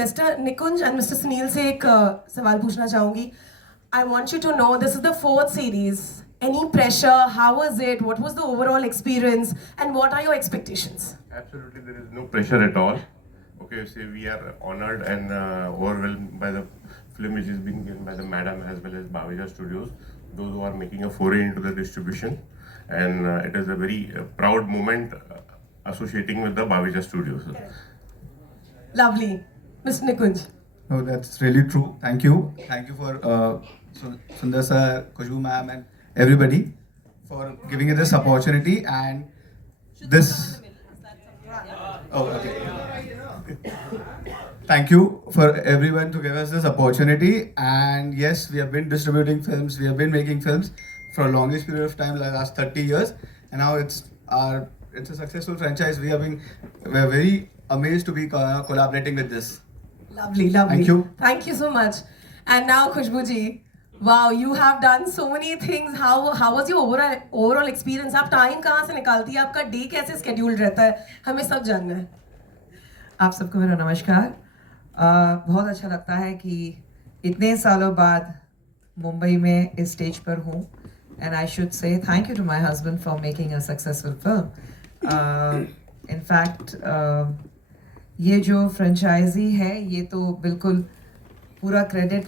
Mister Nikunj and mister Sunil से एक सवाल पूछना चाहूंगी. I want you to know this is the fourth series. Any pressure? How was it? What was the overall experience? And what are your expectations? Absolutely, there is no pressure at all. Okay, so we are honored and overwhelmed by the film which is being given by the Madam as well as Bhavija Studios, those who are making a foray into the distribution. And it is a very proud moment associating with the Bhavija Studios. Lovely. Mr. Nikunj. No, that's really true. Thank you. Thank you for Sundar sir, Khushbu ma'am, and everybody for giving us this opportunity and this. Oh, okay. Thank you for everyone to give us this opportunity. And yes, we have been distributing films. We have been making films for a longest period of time, like last 30 years. And now it's a successful franchise. We're very amazed to be collaborating with this. Lovely, lovely. Thank you. Thank you so much. And now, Khushbu ji, wow, you have done so many things. How was your overall experience? आप time कहाँ से निकालती है? आपका day कैसे scheduled रहता है? हमें सब जानना है. आप सबको मेरा नमस्कार. बहुत अच्छा लगता है कि इतने सालों बाद मुंबई में इस स्टेज पर हूँ. And I should say thank you to my husband for making a successful film. In fact, ये जो फ्रेंचाइजी है ये तो बिल्कुल पूरा क्रेडिट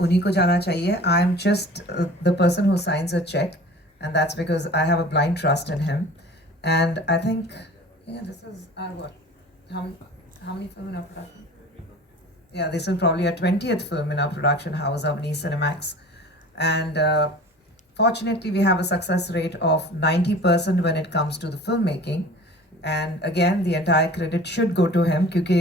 उन्हीं को जाना चाहिए. I am just the person who signs a cheque and that's because I have a blind trust in him. And I think this is our what how many film in our production? Yeah, this is probably our 20th film in our production house, Avni Cinemax. And fortunately, we have a success rate of 90% when it comes to the filmmaking. And again, the entire credit should go to him क्योंकि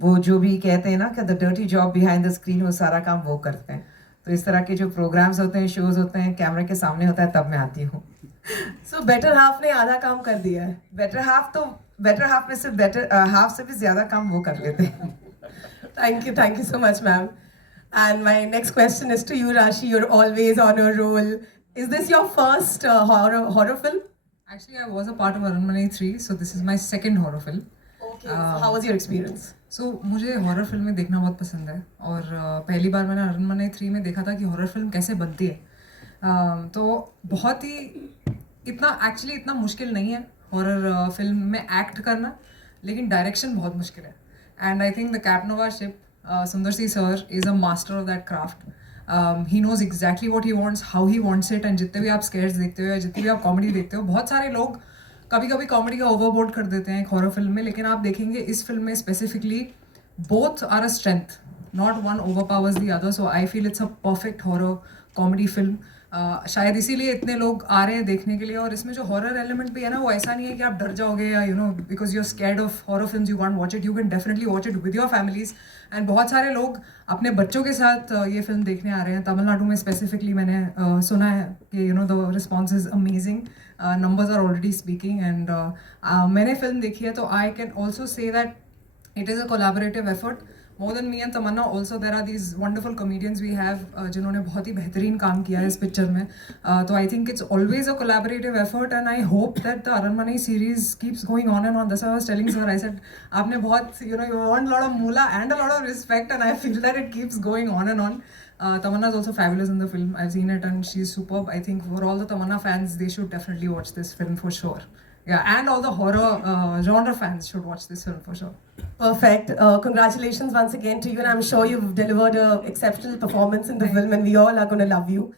वो जो भी कहते हैं ना कि the dirty job behind the screen वो सारा काम वो करते हैं. तो इस तरह के जो प्रोग्राम्स होते हैं, शोज होते हैं, कैमरे के सामने होता है तब मैं आती हूँ. So better half ने आधा काम कर दिया है. बेटर हाफ में सिर्फ बेटर हाफ से भी ज़्यादा काम वो कर लेते हैं. Thank you so much, ma'am. And my next question is to you, Rashi. You're always on a roll. Is this your first horror film? Actually, I was a part of Aranmanai 3, so this is my second horror film. Okay. So how was your experience? So मुझे horror फिल्में देखना बहुत पसंद है और पहली बार मैंने अरनमनई 3 में देखा था कि हॉरर फिल्म कैसे बनती है. तो बहुत ही इतना मुश्किल नहीं है हॉरर फिल्म में एक्ट करना, लेकिन डायरेक्शन बहुत मुश्किल है. एंड आई थिंक द कैपनोवा शिप Sundar C sir is a master of that craft. He knows exactly what he wants, how he wants it. And जितने भी आप स्केयर्स देखते हो या जितनी भी आप कॉमेडी देखते हो, बहुत सारे लोग कभी कभी कॉमेडी का ओवरबोर्ड कर देते हैं एक हॉरर फिल्म में, लेकिन आप देखेंगे इस फिल्म में specifically both are a strength, not one overpowers the other. So I feel it's a perfect horror comedy film. शायद इसीलिए इतने लोग आ रहे हैं देखने के लिए. और इसमें जो हॉरर एलिमेंट भी है ना, वो ऐसा नहीं है कि आप डर जाओगे या you know because you are scared of horror films you can't watch it. You can definitely watch it with your families. And बहुत सारे लोग अपने बच्चों के साथ ये फिल्म देखने आ रहे हैं. तमिलनाडु में स्पेसिफिकली मैंने सुना है कि you know the response is amazing. numbers are already speaking. And मैंने फिल्म देखी है तो I can also say that it is a collaborative effort. More than me and Tamanna, also there are these wonderful comedians we have जिन्होंने बहुत ही बेहतरीन काम किया है इस पिक्चर में. तो I think it's always a collaborative effort and I hope that the Aranmanai series keeps going on and on. That's why I was telling sir, I said आपने बहुत you know you want a lot of moolah and a lot of respect and I feel that it keeps going on and on. Tamanna is also fabulous in the film. I've seen it and she's superb. I think for all the Tamanna fans, they should definitely watch this film for sure. Yeah, and all the horror genre fans should watch this film for sure. Perfect. Congratulations once again to you, and I'm sure you've delivered an exceptional performance in the film, and we all are going to love you.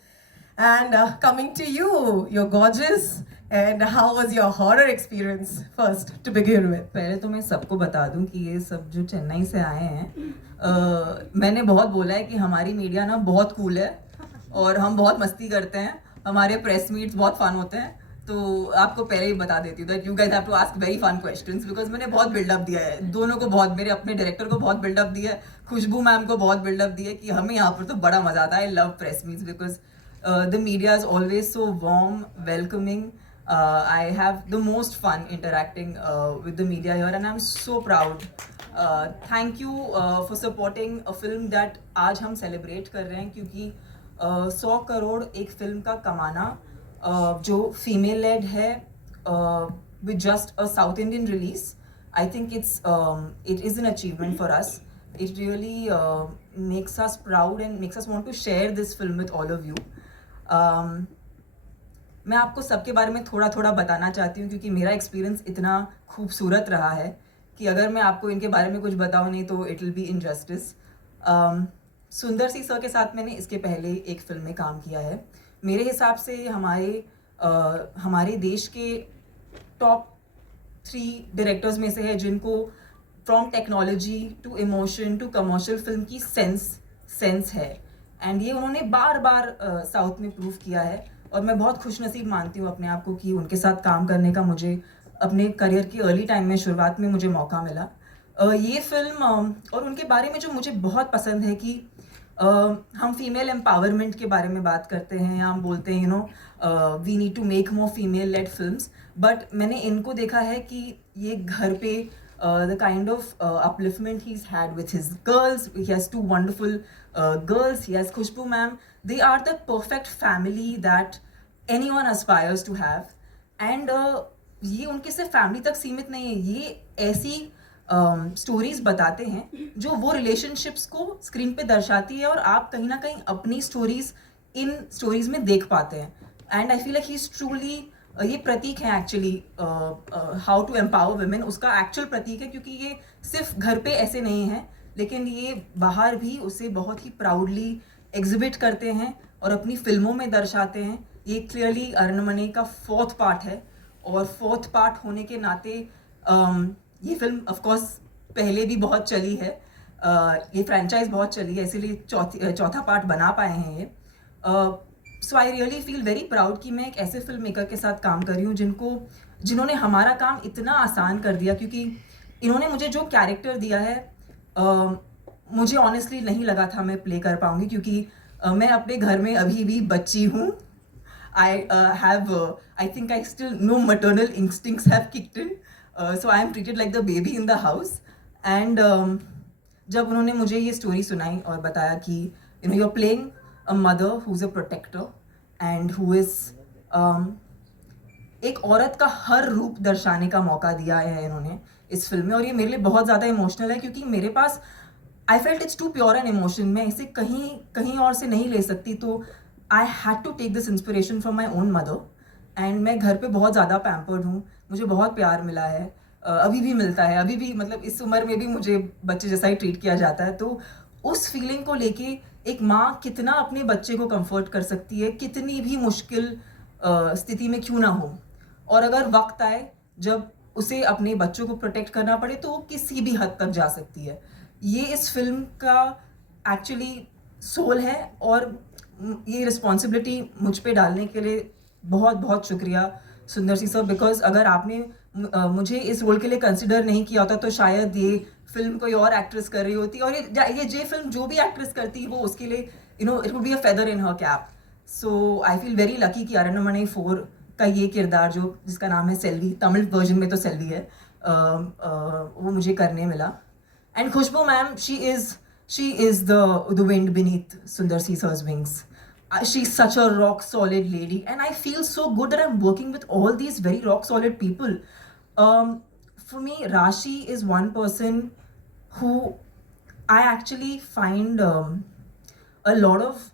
And coming to you, you're gorgeous. And how was your horror experience first to begin with? पहले तो मैं सबको बता दूं कि ये सब जो चेन्नई से आए हैं, मैंने बहुत बोला है कि हमारी मीडिया ना बहुत कूल है और हम बहुत मस्ती करते हैं. हमारे प्रेस मीट्स बहुत फन होते हैं. तो आपको पहले ही बता देती हूँ that you guys have to ask very fun questions because मैंने बहुत बिल्डअप दिया है दोनों को. बहुत मेरे अपने डायरेक्टर को बहुत बिल्डअप दिया है, खुशबू मैम को बहुत बिल्डअप दिया है कि हमें यहाँ पर तो बड़ा मजा आता है. I love press meets because the media is always so warm, welcoming. I have the most fun interacting with the media here and I'm so proud. Thank you for supporting a film that आज हम celebrate कर रहे हैं क्योंकि 100 करोड़ एक film का कमाना जो फीमेल लेड है with just a South Indian release, I think it is an achievement for us. It really makes us proud and makes us want to share this film with all of you. मैं आपको सबके बारे में थोड़ा थोड़ा बताना चाहती हूँ क्योंकि मेरा एक्सपीरियंस इतना खूबसूरत रहा है कि अगर मैं आपको इनके बारे में कुछ बताऊँ नहीं तो इट विल बी इनजस्टिस. सुंदर सी सर के साथ मैंने इसके पहले एक फिल्म में काम किया है. मेरे हिसाब से हमारे देश के टॉप 3 डायरेक्टर्स में से है जिनको from technology to emotion to commercial film की सेंस है. एंड ये उन्होंने बार बार साउथ में प्रूव किया है और मैं बहुत खुशनसीब मानती हूँ अपने आप को कि उनके साथ काम करने का मुझे अपने करियर की अर्ली टाइम में शुरुआत में मुझे मौका मिला. ये फिल्म और उनके बारे में जो मुझे बहुत पसंद है कि हम फीमेल एम्पावरमेंट के बारे में बात करते हैं, हम बोलते हैं we need to make more female led films, but मैंने इनको देखा है कि ये घर पे the kind of upliftment he's had with his girls. He has 2 wonderful girls. He has Khushbu ma'am. They are the perfect family that anyone aspires to have. And ये उनके सिर्फ फैमिली तक सीमित नहीं है, ये ऐसी स्टोरीज बताते हैं जो वो रिलेशनशिप्स को स्क्रीन पे दर्शाती है और आप कहीं ना कहीं अपनी स्टोरीज इन स्टोरीज में देख पाते हैं. And I feel like he is truly, ये प्रतीक है actually how to empower women, उसका एक्चुअल प्रतीक है क्योंकि ये सिर्फ घर पे ऐसे नहीं है लेकिन ये बाहर भी उसे बहुत ही प्राउडली एग्जिबिट करते हैं और अपनी फिल्मों में दर्शाते हैं. ये क्लियरली अरनमने का 4th पार्ट है और 4th पार्ट होने के नाते ये फिल्म ऑफ कोर्स पहले भी बहुत चली है, ये फ्रेंचाइज बहुत चली है इसीलिए चौथा पार्ट बना पाए हैं ये. So I really feel very proud कि मैं एक ऐसे फिल्म मेकर के साथ काम कर रही हूँ जिन्होंने हमारा काम इतना आसान कर दिया क्योंकि इन्होंने मुझे जो कैरेक्टर दिया है मुझे ऑनेस्टली नहीं लगा था मैं प्ले कर पाऊँगी क्योंकि मैं अपने घर में अभी भी बच्ची हूँ. I think I still no maternal instincts have kicked in, so I am treated like the baby in the house. And जब उन्होंने मुझे ये स्टोरी सुनाई और बताया कि you're playing a mother who's a protector and who is एक औरत का हर रूप दर्शाने का मौका दिया है इन्होंने इस फिल्म में और ये मेरे लिए बहुत ज़्यादा इमोशनल है क्योंकि मेरे पास I felt it's too pure an emotion, मैं इसे कहीं और से नहीं ले सकती. तो I had to take this inspiration from my own mother and मैं घर पे बहुत ज़्यादा पैम्पर्ड हूँ, मुझे बहुत प्यार मिला है, अभी भी मिलता है, अभी भी मतलब इस उम्र में भी मुझे बच्चे जैसा ही ट्रीट किया जाता है. तो उस फीलिंग को लेके एक माँ कितना अपने बच्चे को कंफर्ट कर सकती है कितनी भी मुश्किल स्थिति में क्यों ना हो, और अगर वक्त आए जब उसे अपने बच्चों को प्रोटेक्ट करना पड़े तो वो किसी भी हद तक जा सकती है. ये इस फिल्म का एक्चुअली सोल है और ये रिस्पॉन्सिबिलिटी मुझ पे डालने के लिए बहुत बहुत शुक्रिया सुंदर सी सर, बिकॉज अगर आपने मुझे इस रोल के लिए कंसिडर नहीं किया होता तो शायद ये फिल्म कोई और एक्ट्रेस कर रही होती और ये फिल्म जो भी एक्ट्रेस करती वो उसके लिए it would be a feather in her cap. So I feel very lucky कि अरण्यमणि 4 का ये किरदार जिसका नाम है सेल्वी, तमिल वर्जन में तो सेल्वी है, वो मुझे करने मिला. And Khushboo ma'am she is the wind beneath Sundar C sir's wings. She's such a rock solid lady and I feel so good that I'm working with all these very rock solid people. For me, Rashi is one person who I actually find a lot of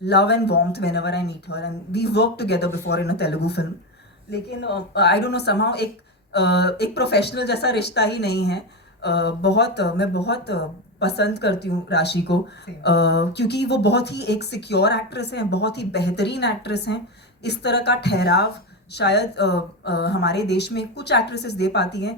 love and warmth whenever I meet her, and we worked together before in a Telugu film. लेकिन I don't know, somehow एक professional जैसा रिश्ता ही नहीं है. मैं बहुत पसंद करती हूँ राशि को क्योंकि वो बहुत ही एक सिक्योर एक्ट्रेस हैं, बहुत ही बेहतरीन एक्ट्रेस हैं. इस तरह का ठहराव शायद हमारे देश में कुछ एक्ट्रेसेस दे पाती हैं.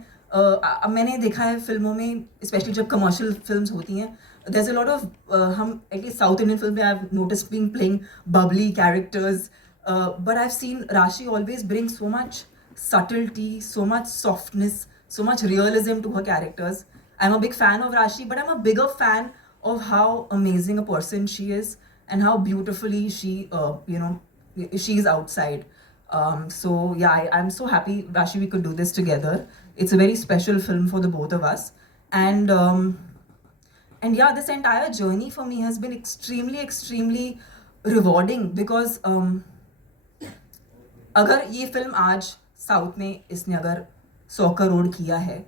मैंने देखा है फिल्मों में, स्पेशली जब कमर्शियल फिल्म्स होती हैं, there is a lot of hmm at least south Indian film में I have noticed being playing bubbly characters, but I have seen Rashi always bring so much subtlety, so much softness, so much realism to her characters. I'm a big fan of Rashi, but I'm a bigger fan of how amazing a person she is and how beautifully she, she's outside. So yeah, I'm so happy, Rashi, we could do this together. It's a very special film for the both of us. And yeah, this entire journey for me has been extremely, extremely rewarding because अगर ये film आज south में इसने अगर 100 करोड़ किया है,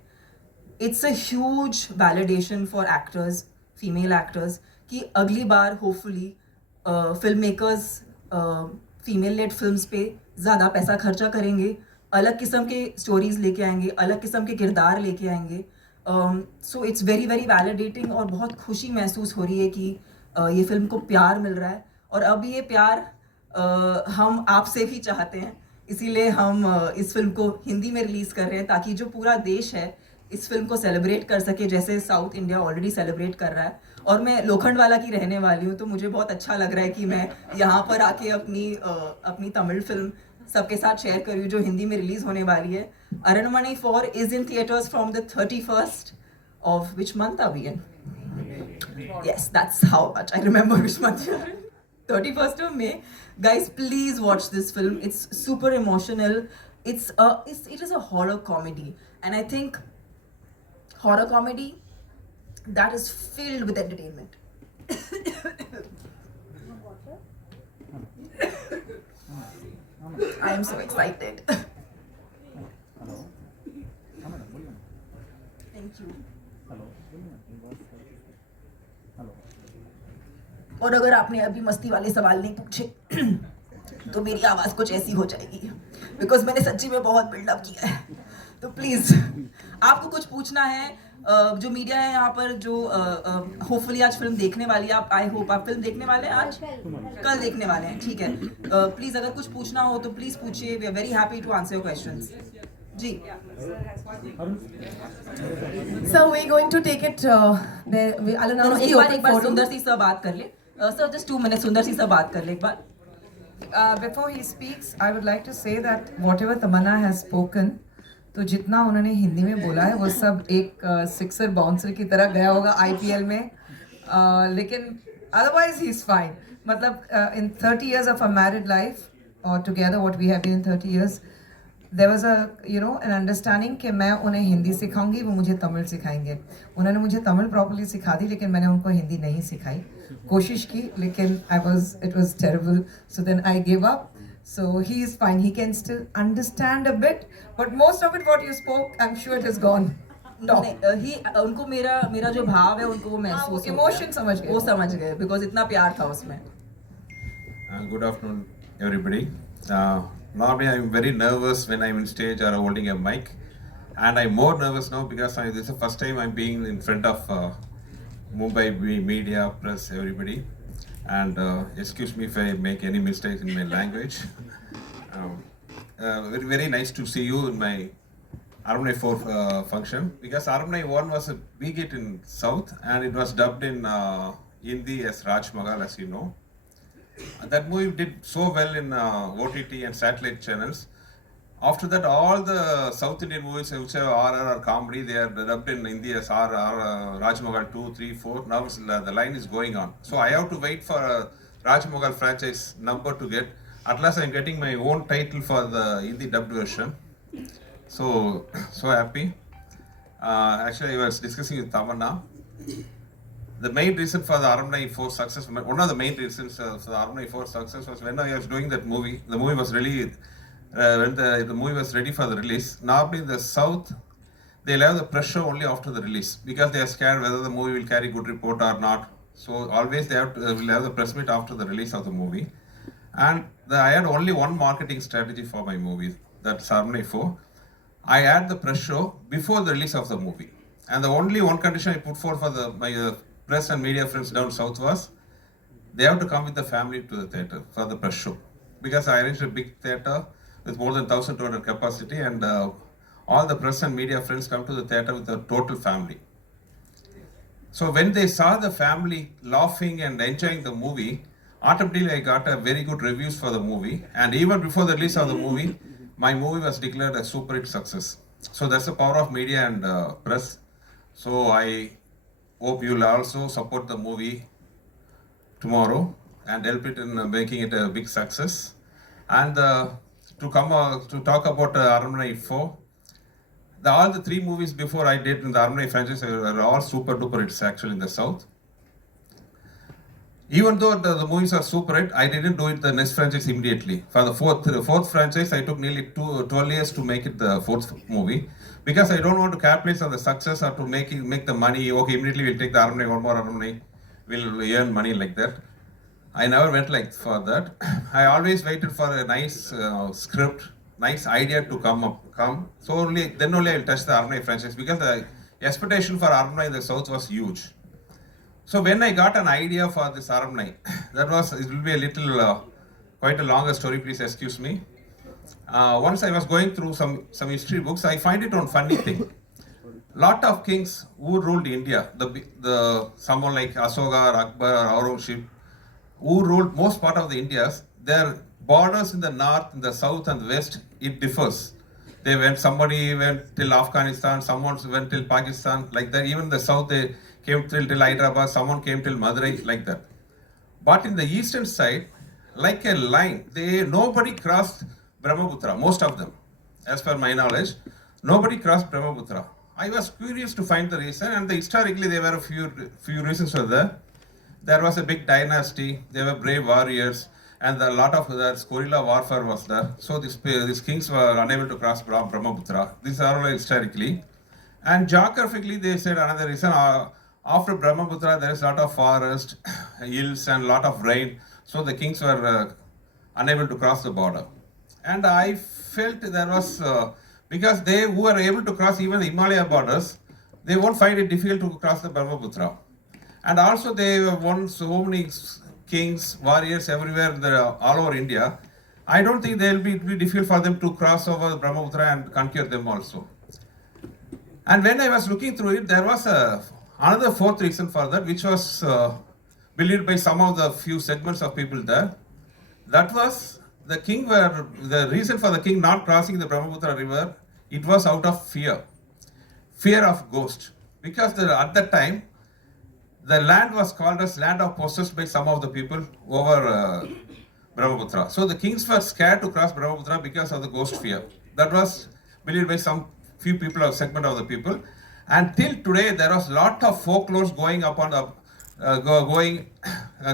it's a huge validation for actors, female actors, कि अगली बार hopefully film makers female led films पे ज़्यादा पैसा खर्चा करेंगे, अलग किस्म के स्टोरीज लेके आएंगे, अलग किस्म के किरदार लेके आएंगे. So it's very very validating और बहुत खुशी महसूस हो रही है कि ये फिल्म को प्यार मिल रहा है. और अब ये प्यार हम आपसे भी चाहते हैं, इसीलिए हम इस फिल्म को हिंदी में रिलीज़ कर रहे हैं ताकि जो पूरा देश है इस फिल्म को सेलिब्रेट कर सके जैसे साउथ इंडिया ऑलरेडी सेलिब्रेट कर रहा है. और मैं लोखंडवाला की रहने वाली हूँ, तो मुझे बहुत अच्छा लग रहा है कि मैं यहाँ पर आके अपनी तमिल फिल्म सबके साथ शेयर कर रही हूँ जो हिंदी में रिलीज़ होने वाली है. अरनमणि 4 is in theatres from the 31st of which month are we in? Yes, that's how much I remember which month we are in. 31st of May. Guys, please watch this film. It's super emotional. It is a horror comedy, and I think horror comedy that is filled with entertainment. I am so excited. Thank you. और अगर आपने अभी मस्ती वाले सवाल नहीं पूछे तो मेरी आवाज़ कुछ ऐसी हो जाएगी, बिकॉज मैंने सच्ची में बहुत बिल्डअप किया है. तो प्लीज़ आपको कुछ पूछना है, जो मीडिया है यहाँ पर, जो होपफुली आज फिल्म देखने वाली है, आप आई होप आप फिल्म देखने वाले हैं, आज कल देखने वाले हैं, ठीक है. प्लीज़ अगर कुछ पूछना हो तो प्लीज़ पूछिए. We are very happy to answer your questions. जी. So we're going to take it. I'll announce the एक open बार forum. सुंदर सी सर बात कर ले. सर जस्ट 2 minutes सुंदर सी सर बात कर ले एक बार. Before he speaks, I would like to say that whatever Tamanna has spoken, तो जितना उन्होंने हिंदी में बोला है वो सब एक सिक्सर बाउंसर की तरह गया होगा IPL में. लेकिन otherwise he is fine. मतलब in 30 years of a married life or together what we have been in 30 years, there was an understanding कि मैं उन्हें हिंदी सिखाऊंगी, वो मुझे तमिल सिखाएंगे. उन्होंने मुझे तमिल प्रॉपर्ली सिखा दी, लेकिन मैंने उनको हिंदी नहीं सिखाई. कोशिश की, लेकिन it was terrible. So then I gave up. So he is fine. He can still understand a bit, but most of it what you spoke, I'm sure it is gone. उनको मेरा जो भाव है उनको वो महसूस हो गया. Emotion समझ गए. वो समझ गए बिकॉज इतना प्यार था उसमें. Good afternoon, everybody. Normally, I'm very nervous when I'm on stage or holding a mic, and I'm more nervous now because this is the first time I'm being in front of Mumbai media, press, everybody. And excuse me if I make any mistakes in my language. Very, very nice to see you in my Aramnai 4 function, because Aramnai 1 was a big hit in South and it was dubbed in Hindi as Raj Mahal, as you know. That movie did so well in OTT and satellite channels. After that, all the South Indian movies which are RR or comedy, they are dubbed in Hindi as RR, Raj Mahal 2, 3, 4. Now the line is going on. So I have to wait for Raj Mahal franchise number to get. At last, I'm getting my own title for the Hindi dubbed version. So happy. Actually, I was discussing with Tamanna. The main reason for the Aramnai 4 success, one of the main reasons for the Aramnai 4 success was when I was doing that movie. The movie was really, when the movie was ready for the release. Normally in the South, they'll have the pressure only after the release because they are scared whether the movie will carry good report or not. So always they will have the press meet after the release of the movie. And I had only one marketing strategy for my movie, that's Aramnai 4. I had the pressure before the release of the movie. And the only one condition I put forth for my press and media friends down south was they have to come with the family to the theatre for the press show, because I arranged a big theatre with more than 1,200 capacity, and all the press and media friends come to the theatre with the total family. So when they saw the family laughing and enjoying the movie, automatically I got a very good reviews for the movie, and even before the release of the movie, my movie was declared a super hit success. So that's the power of media and press. So I hope you will also support the movie tomorrow and help it in making it a big success. And to talk about Aramnai 4, all the 3 movies before I did in the Aramnai franchise are all super duper hits actually in the South. Even though the movies are super hit, I didn't do it the next franchise immediately. For the fourth franchise, I took nearly 12 years to make it the fourth movie, because I don't want to capitalize on the success or to make the money. Okay, immediately we'll take the Aramnai, one more Aramnai, we'll earn money like that. I never went like for that. I always waited for a nice script, nice idea to come. So then only I will touch the Aramnai franchise, because the expectation for Aramnai in the south was huge. So when I got an idea for this Aramnai, it will be a little, quite a longer story, please excuse me. Once I was going through some history books, I find it one funny thing. Lot of kings who ruled India, someone like Ashoka or Akbar or Aurangzeb, who ruled most part of the Indias, their borders in the north, in the south and the west, it differs. Somebody went till Afghanistan, someone went till Pakistan, like that. Even the south, they came till Hyderabad, someone came till Madurai, like that. But in the eastern side, like a line, nobody crossed Brahmaputra, most of them. As per my knowledge, nobody crossed Brahmaputra. I was curious to find the reason, and historically there were a few reasons for that. There was a big dynasty, there were brave warriors, and a lot of that guerrilla warfare was there. So these kings were unable to cross Brahmaputra. These are all historically. And geographically, they said another reason, after Brahmaputra, there is a lot of forest, hills, and a lot of rain. So the kings were unable to cross the border. And I felt there was, because they who were able to cross even the Himalaya borders, they won't find it difficult to cross the Brahmaputra. And also they won so many kings, warriors everywhere, all over India. I don't think it will be difficult for them to cross over the Brahmaputra and conquer them also. And when I was looking through it, there was another fourth reason for that, which was believed by some of the few segments of people there. That was the reason for the king not crossing the Brahmaputra river, it was out of fear of ghost. Because at that time, the land was called as land of possessed by some of the people over Brahmaputra. So the kings were scared to cross Brahmaputra because of the ghost fear. That was believed by some few people or segment of the people. And till today, there was lot of folklores going upon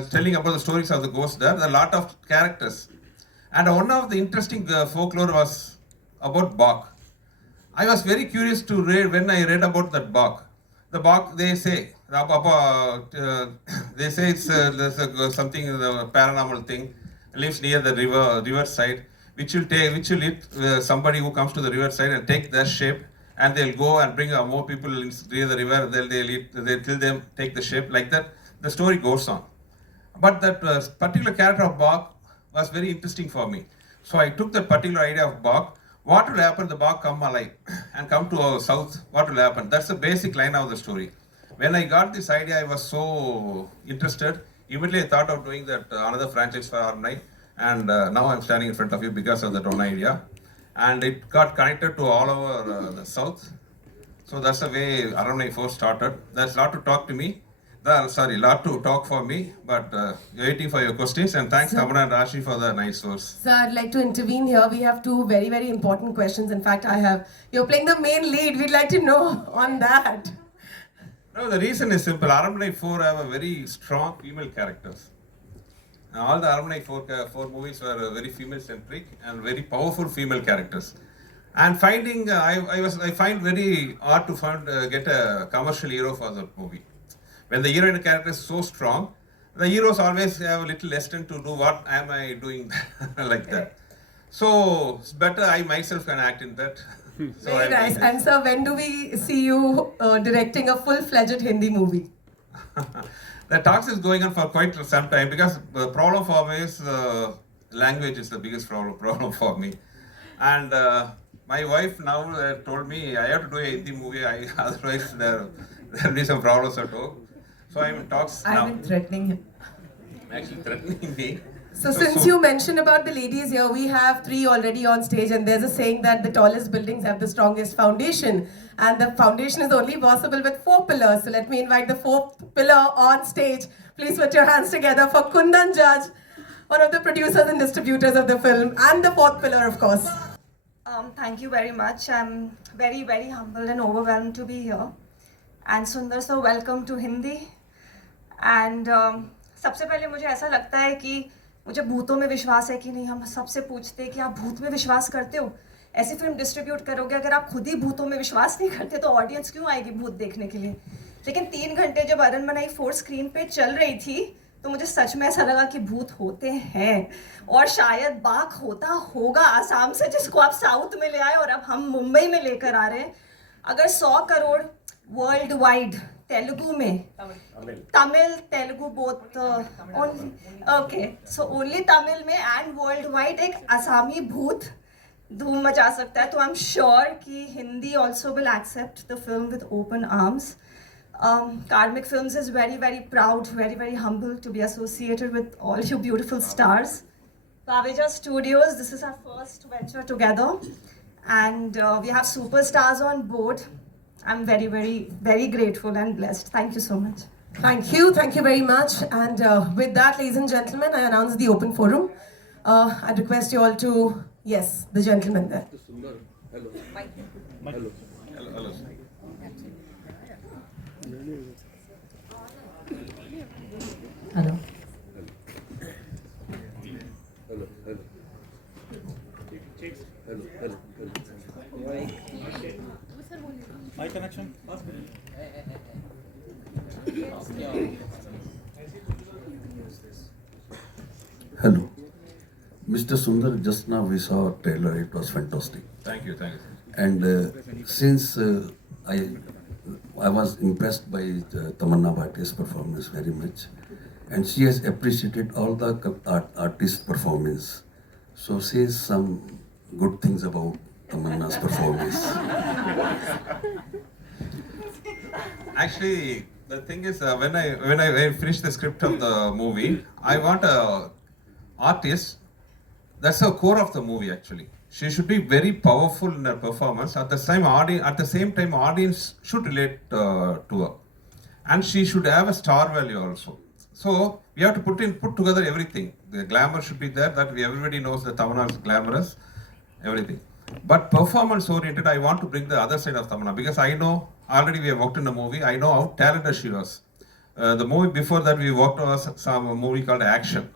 telling about the stories of the ghosts there. There are a lot of characters. And one of the interesting folklore was about Bach. I was very curious to read when I read about that Bach. The Bach, they say it's there's something paranormal thing, lives near the river side, which will eat somebody who comes to the river side and take their shape, and they'll go and bring more people near the river. They'll kill them, take the shape, like that. The story goes on. But that particular character of Bach was very interesting for me. So I took that particular idea of Bach. What will happen? The Bach come alive and come to our south. What will happen? That's the basic line of the story. When I got this idea, I was so interested. Immediately I thought of doing that another franchise for Aramnai, and now I'm standing in front of you because of that one idea. And it got connected to all over the south. So that's the way Aramnai 4 started. There's a lot to talk to me. Lot to talk for me, but waiting for your questions, and thanks Tamana and Rashi for the nice words. Sir, I'd like to intervene here. We have two very, very important questions. In fact, you're playing the main lead. We'd like to know on that. No, the reason is simple. Aramnai 4 have a very strong female characters. All the Aramnai 4 movies were very female-centric and very powerful female characters. And I find very hard to get a commercial hero for the movie. When the heroine character is so strong, the heroes always have a little hesitant to do what am I doing like that. So it's better I myself can act in that. So Very nice. And sir, when do we see you directing a full-fledged Hindi movie? The talks is going on for quite some time, because the problem for me is language is the biggest problem for me. And my wife now told me I have to do a Hindi movie, otherwise there will be some problems at home. So I'm in talks now. I've been threatening him. Actually threatening me. So since you mentioned about the ladies here, we have 3 already on stage, and there's a saying that the tallest buildings have the strongest foundation, and the foundation is only possible with 4 pillars. So let me invite the 4th pillar on stage. Please put your hands together for Kundan Judge, one of the producers and distributors of the film, and the 4th pillar, of course. Thank you very much. I'm very, very humbled and overwhelmed to be here. And Sundar sir, welcome to Hindi. And सबसे पहले मुझे ऐसा लगता है कि मुझे भूतों में विश्वास है कि नहीं। हम सबसे पूछते हैं कि आप भूत में विश्वास करते हो? ऐसी फिल्म डिस्ट्रीब्यूट करोगे, अगर आप खुद ही भूतों में विश्वास नहीं करते तो ऑडियंस क्यों आएगी भूत देखने के लिए? लेकिन 3 घंटे जब अरनमनई 4 स्क्रीन पे चल रही थी तो मुझे सच में ऐसा लगा कि भूत होते हैं, और शायद बाघ होता होगा आसाम से, जिसको आप साउथ में ले आए और अब हम मुंबई में लेकर आ रहे हैं। अगर 100 करोड़ वर्ल्ड वाइड तेलुगु में, Tamil Telugu both, okay, so only Tamil में एंड वर्ल्ड वाइड एक आसामी भूत धूम मचा सकता है, तो आई एम श्योर कि Hindi also will accept the film with open arms. Karmic Films is very, very proud, very, very humble to be associated with all you beautiful stars. Bhavija Studios, this is our first venture together, and we have superstars on board. I'm very, very, very grateful and blessed. Thank you so much. Thank you very much. And with that, ladies and gentlemen, I announce the open forum. I'd request you all to, yes, the gentleman there. Hello. Hello. My connection. Hello. Mr. Sundar, just now we saw a trailer, it was fantastic. Thank you. And since I was impressed by Tamanna Bhattia's performance very much, and she has appreciated all the artist performance. So say some good things about Tamanna's performance. Actually, the thing is, when I finished the script of the movie, I want a artist. That's the core of the movie. Actually, she should be very powerful in her performance. At the same time, audience should relate to her, and she should have a star value also. So we have to put together everything. The glamour should be there. That everybody knows that Tamanna is glamorous, everything. But performance oriented, I want to bring the other side of Tamanna, because I know already we have worked in the movie. I know how talented she was. The movie before that we worked on some movie called Action.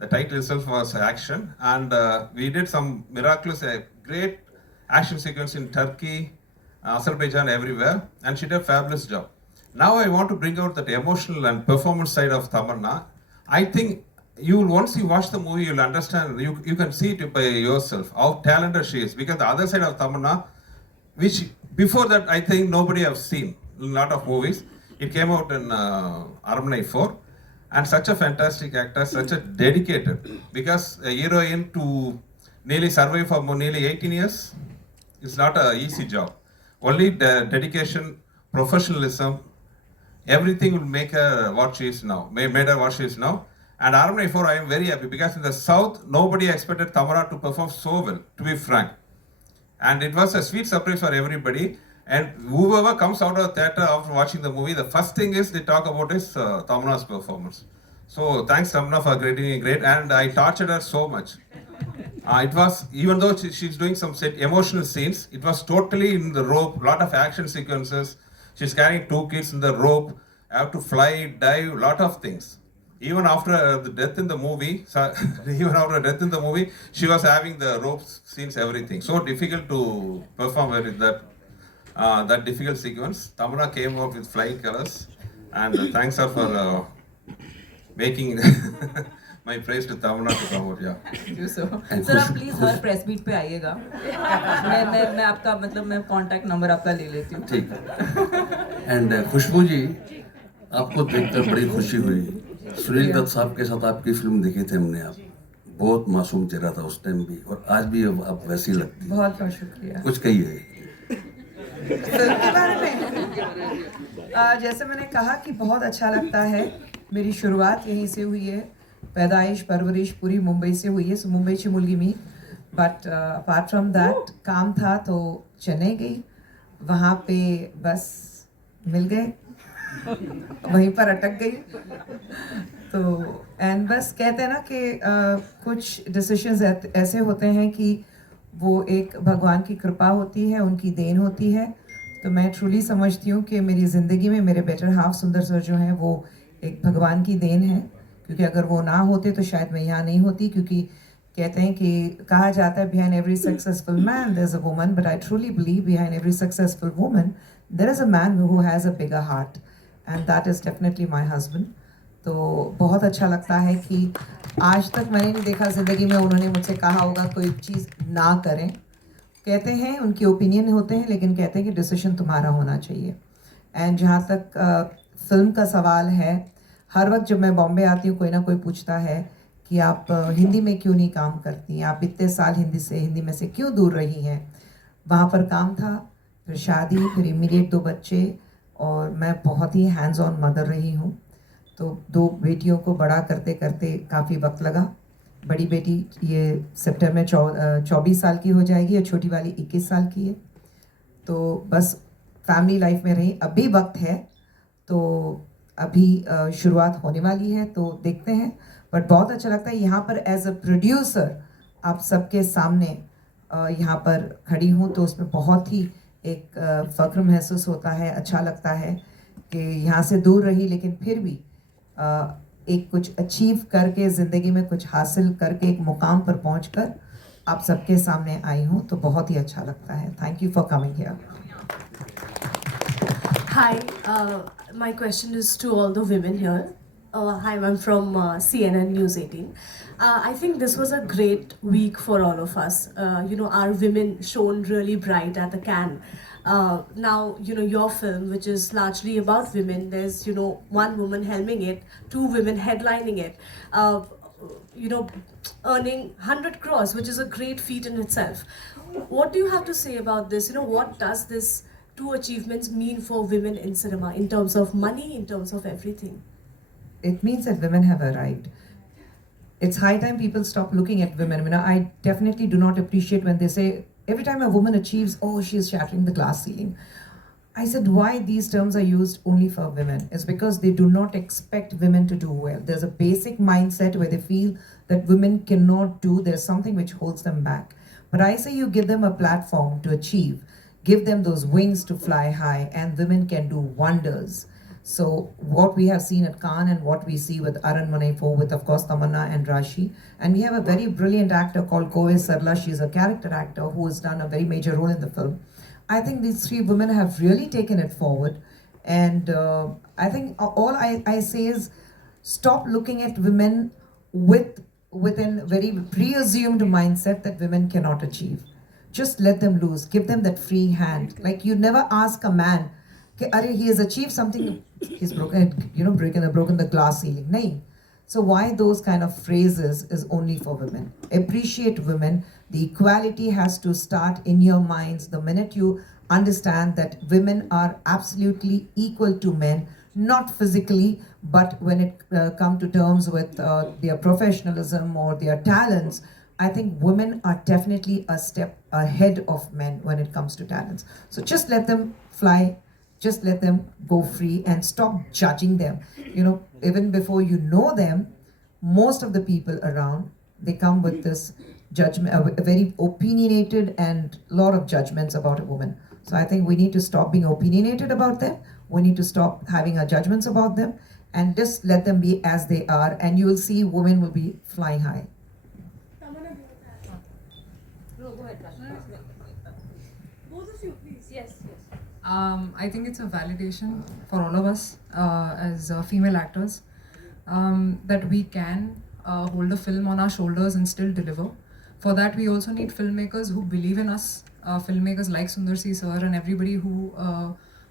The title itself was Action, and we did some miraculous, great action sequence in Turkey, Azerbaijan, everywhere, and she did a fabulous job. Now I want to bring out that emotional and performance side of Tamanna. I think once you watch the movie, you'll understand, you can see it by yourself, how talented she is, because the other side of Tamanna, which before that I think nobody have seen in a lot of movies. It came out in Arnmane 4, and such a fantastic actor, such a dedicated, because a heroine to nearly survive for nearly 18 years, it's not an easy job. Only the dedication, professionalism, everything will make her what she is now, made her what she is now. And Arnmane 4, I am very happy, because in the South, nobody expected Tamanna to perform so well, to be frank. And it was a sweet surprise for everybody. And whoever comes out of the theatre after watching the movie, the first thing is they talk about is Tamanna's performance. So thanks Tamanna for getting great, and I tortured her so much. It was, even though she's doing some emotional scenes, it was totally in the rope, lot of action sequences. She's carrying 2 kids in the rope, have to fly, dive, lot of things. Even after the death in the movie, she was having the rope scenes, everything. So difficult to perform with that difficult sequence. Tamanna came out with flying colors, and thanks her for making my praise to Tamanna to come out. Yeah. Thank you so. Sir, आप please her press meet पे आइएगा. मैं आपका मतलब मैं contact number आपका ले लेती हूँ. ठीक. And खुशबू जी, आपको देखकर बड़ी खुशी हुई. सुनील दत्त साहब के साथ आपकी फिल्म देखी थी हमने. आप बहुत मासूम चेहरा था उस टाइम भी, और आज भी आप वैसी लगती हैं. बहुत बहुत शुक्रिया. कुछ कहिए. फिल्म के बारे में जैसे मैंने कहा कि बहुत अच्छा लगता है. मेरी शुरुआत यहीं से हुई है, पैदाइश परवरिश पूरी मुंबई से हुई है. सो मुंबई ची मुलगी मी, बट अपार्ट फ्रॉम दैट काम था तो चेन्नई गई. वहाँ पे बस मिल गए, वहीं पर अटक गई. तो एंड बस कहते हैं ना कि कुछ डिसीजंस ऐसे होते हैं कि वो एक भगवान की कृपा होती है, उनकी देन होती है. तो मैं ट्रूली समझती हूँ कि मेरी ज़िंदगी में मेरे बेटर हाफ सुंदर सर जो हैं वो एक भगवान की देन है, क्योंकि अगर वो ना होते तो शायद मैं यहाँ नहीं होती, क्योंकि कहते हैं कि कहा जाता है behind every successful man there's a woman, but I truly believe behind every successful woman there is a man who has a bigger heart, and that is definitely my husband. तो बहुत अच्छा लगता है कि आज तक मैंने नहीं देखा ज़िंदगी में उन्होंने मुझसे कहा होगा कोई चीज़ ना करें। कहते हैं उनके ओपिनियन होते हैं, लेकिन कहते हैं कि डिसीजन तुम्हारा होना चाहिए। एंड जहाँ तक फिल्म का सवाल है, हर वक्त जब मैं बॉम्बे आती हूँ कोई ना कोई पूछता है कि आप हिंदी में क्यों नहीं काम करती, आप इतने साल हिंदी में से क्यों दूर रही हैं। वहाँ पर काम था, फिर शादी, फिर इमीडिएट 2 बच्चे, और मैं बहुत ही हैंड्स ऑन मदर रही हूँ। तो 2 बेटियों को बड़ा करते करते काफ़ी वक्त लगा। बड़ी बेटी ये सितंबर में 24 साल की हो जाएगी और छोटी वाली 21 साल की है। तो बस फैमिली लाइफ में रही, अभी वक्त है, तो अभी शुरुआत होने वाली है, तो देखते हैं। बट बहुत अच्छा लगता है यहाँ पर एज अ प्रोड्यूसर आप सबके सामने यहाँ पर खड़ी हूँ, तो उसमें बहुत ही एक फ़ख्र महसूस होता है। अच्छा लगता है कि यहाँ से दूर रही लेकिन फिर भी एक कुछ अचीव करके, ज़िंदगी में कुछ हासिल करके एक मुकाम पर पहुँचकर आप सबके सामने आई हूँ, तो बहुत ही अच्छा लगता है। Thank you for coming here. Hi, my question is to all the women here. Hi, I'm from CNN News 18. I think this was a great week for all of us. Our women shone really bright at the Cannes. Now, your film, which is largely about women, there's, one woman helming it, 2 women headlining it, earning 100 crores, which is a great feat in itself. What do you have to say about this? What does this 2 achievements mean for women in cinema in terms of money, in terms of everything? It means that women have arrived. It's high time people stop looking at women. I definitely do not appreciate when they say, every time a woman achieves, oh, she is shattering the glass ceiling. I said, why these terms are used only for women? It's because they do not expect women to do well. There's a basic mindset where they feel that women cannot do, there's something which holds them back. But I say you give them a platform to achieve, give them those wings to fly high, and women can do wonders. So what we have seen at Cannes and what we see with Aranmanai 4, with of course Tamanna and Rashi, and we have a very brilliant actor called Kove Sarla. She's a character actor who has done a very major role in the film. I think these 3 women have really taken it forward, and I think all I say is stop looking at women within very pre-assumed mindset that women cannot achieve. Just let them loose, give them that free hand. Like you never ask a man, he has achieved something, he's broken the glass ceiling. Nahin. So why those kind of phrases is only for women? Appreciate women. The equality has to start in your minds the minute you understand that women are absolutely equal to men, not physically, but when it comes to terms with their professionalism or their talents. I think women are definitely a step ahead of men when it comes to talents. So just let them fly. Just let them go free and stop judging them. Even before you know them, most of the people around, they come with this judgment, a very opinionated and a lot of judgments about a woman. So I think we need to stop being opinionated about them. We need to stop having our judgments about them and just let them be as they are, and you will see women will be flying high. I think it's a validation for all of us as female actors that we can hold a film on our shoulders and still deliver. For that, we also need filmmakers who believe in us, filmmakers like Sundar C sir and everybody who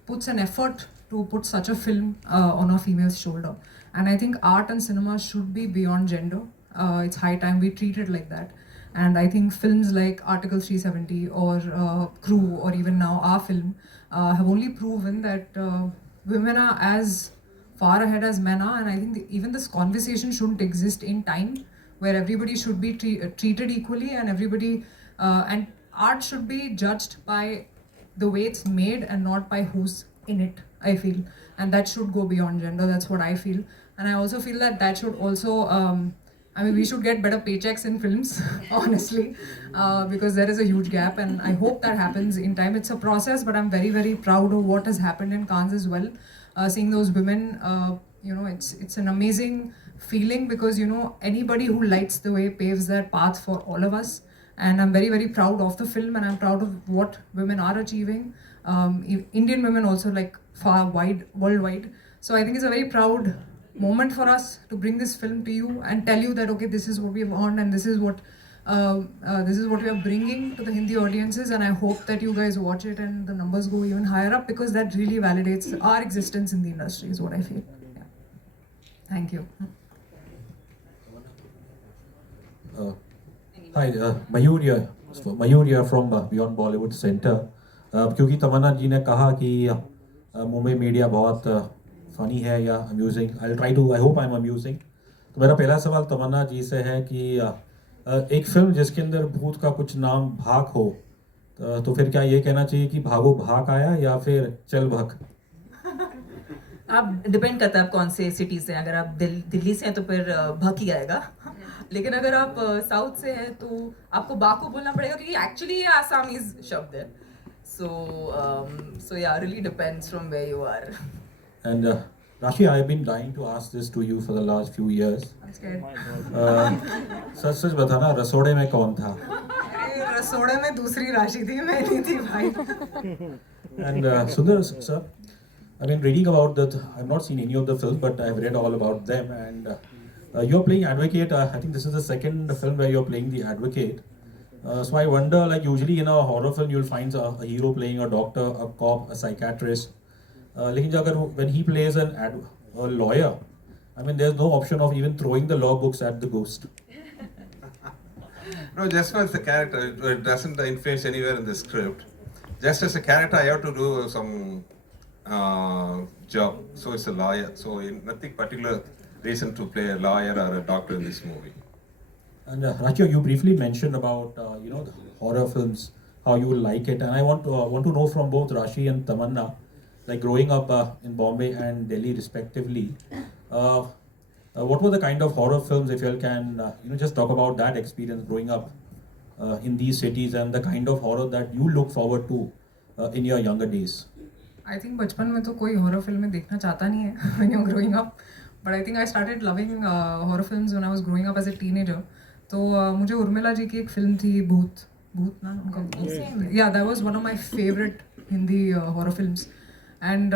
puts an effort to put such a film on a female's shoulder. And I think art and cinema should be beyond gender. It's high time we treat it like that. And I think films like Article 370 or Crew or even now our film have only proven that women are as far ahead as men are, and I think even this conversation shouldn't exist in time where everybody should be treated equally, and everybody and art should be judged by the way it's made and not by who's in it, I feel, and that should go beyond gender. That's what I feel. And I also feel that should also we should get better paychecks in films, honestly, because there is a huge gap, and I hope that happens in time. It's a process, but I'm very, very proud of what has happened in Cannes as well. Seeing those women it's an amazing feeling because anybody who lights the way paves that path for all of us. And I'm very, very proud of the film, and I'm proud of what women are achieving. Indian women also, like, far wide, worldwide. So I think it's a very proud moment for us to bring this film to you and tell you that, okay, this is what we have earned, and this is what we are bringing to the Hindi audiences. And I hope that you guys watch it and the numbers go even higher up, because that really validates our existence in the industry, is what I feel. Yeah. Thank you. Hi, Mayur here from Beyond Bollywood Center. क्योंकि तमन्ना जी ने कहा कि Mumbai media बहुत funny है या amusing, I hope I am amusing. तो मेरा पहला सवाल तमन्ना जी से है कि एक फिल्म जिसके अंदर भूत का कुछ नाम भाग हो, तो फिर क्या ये कहना चाहिए कि भागो भाग आया या फिर चल भग? आप डिपेंड करता है आप कौन से सिटी से हैं। अगर आप दिल्ली से हैं तो फिर भक ही आएगा। लेकिन अगर आप साउथ से हैं तो आपको बाको बोलना पड़ेगा, क्योंकि एक्चुअली ये आसामीज शब्द है। So yeah, really depends from where you are. And Rashi, I have been dying to ask this to you for the last few years. I'm scared. सच सच बताना, रसोड़े में कौन था? रसोड़े में दूसरी राशि थी, मैं नहीं थी भाई। And Sundar sir, I've been reading about that. I've not seen any of the films, but I've read all about them. And you're playing advocate. I think this is the second film where you're playing the advocate. So I wonder, like usually in a horror film, you'll find a hero playing a doctor, a cop, a psychiatrist. लेकिन अगर when he plays a lawyer, I mean, there's no option of even throwing the law books at the ghost. No, just as the character, it doesn't influence anywhere in the script. Just as a character, I have to do some job. So it's a lawyer. So nothing particular reason to play a lawyer or a doctor in this movie. And Rachi, you briefly mentioned about the horror films, how you like it, and I want to know from both Rashi and Tamanna, like growing up in Bombay and Delhi respectively, what were the kind of horror films, if you can just talk about that experience growing up in these cities and the kind of horror that you look forward to in your younger days? I think बचपन में तो कोई horror film देखना चाहता नहीं है when you're growing up, but I think I started loving horror films when I was growing up as a teenager. तो मुझे उर्मिला जी की एक फिल्म थी भूत ना उनका, या that was one of my favourite Hindi horror films. And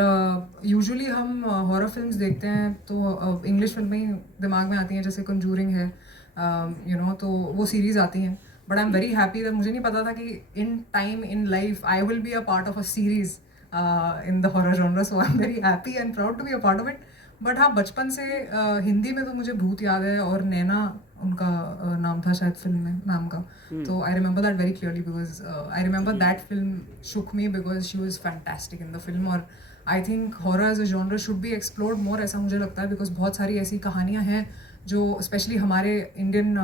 usually हम हॉरर फिल्म्स देखते हैं तो इंग्लिश फिल्में ही दिमाग में आती हैं, जैसे कंजूरिंग है, तो वो सीरीज आती हैं। But I am very happy that मुझे नहीं पता था कि in time in life I will be a part of a series in the horror genre, so I am very happy and proud to be a part of it. But हाँ, बचपन से हिंदी में तो मुझे भूत याद है, और नैना उनका नाम था शायद फिल्म में, मैम का। तो I remember that very clearly because I remember that film shook me because she was fantastic in the film. और I think horror as a genre should be explored more, ऐसा मुझे लगता है, because बहुत सारी ऐसी कहानियाँ हैं जो स्पेशली हमारे इंडियन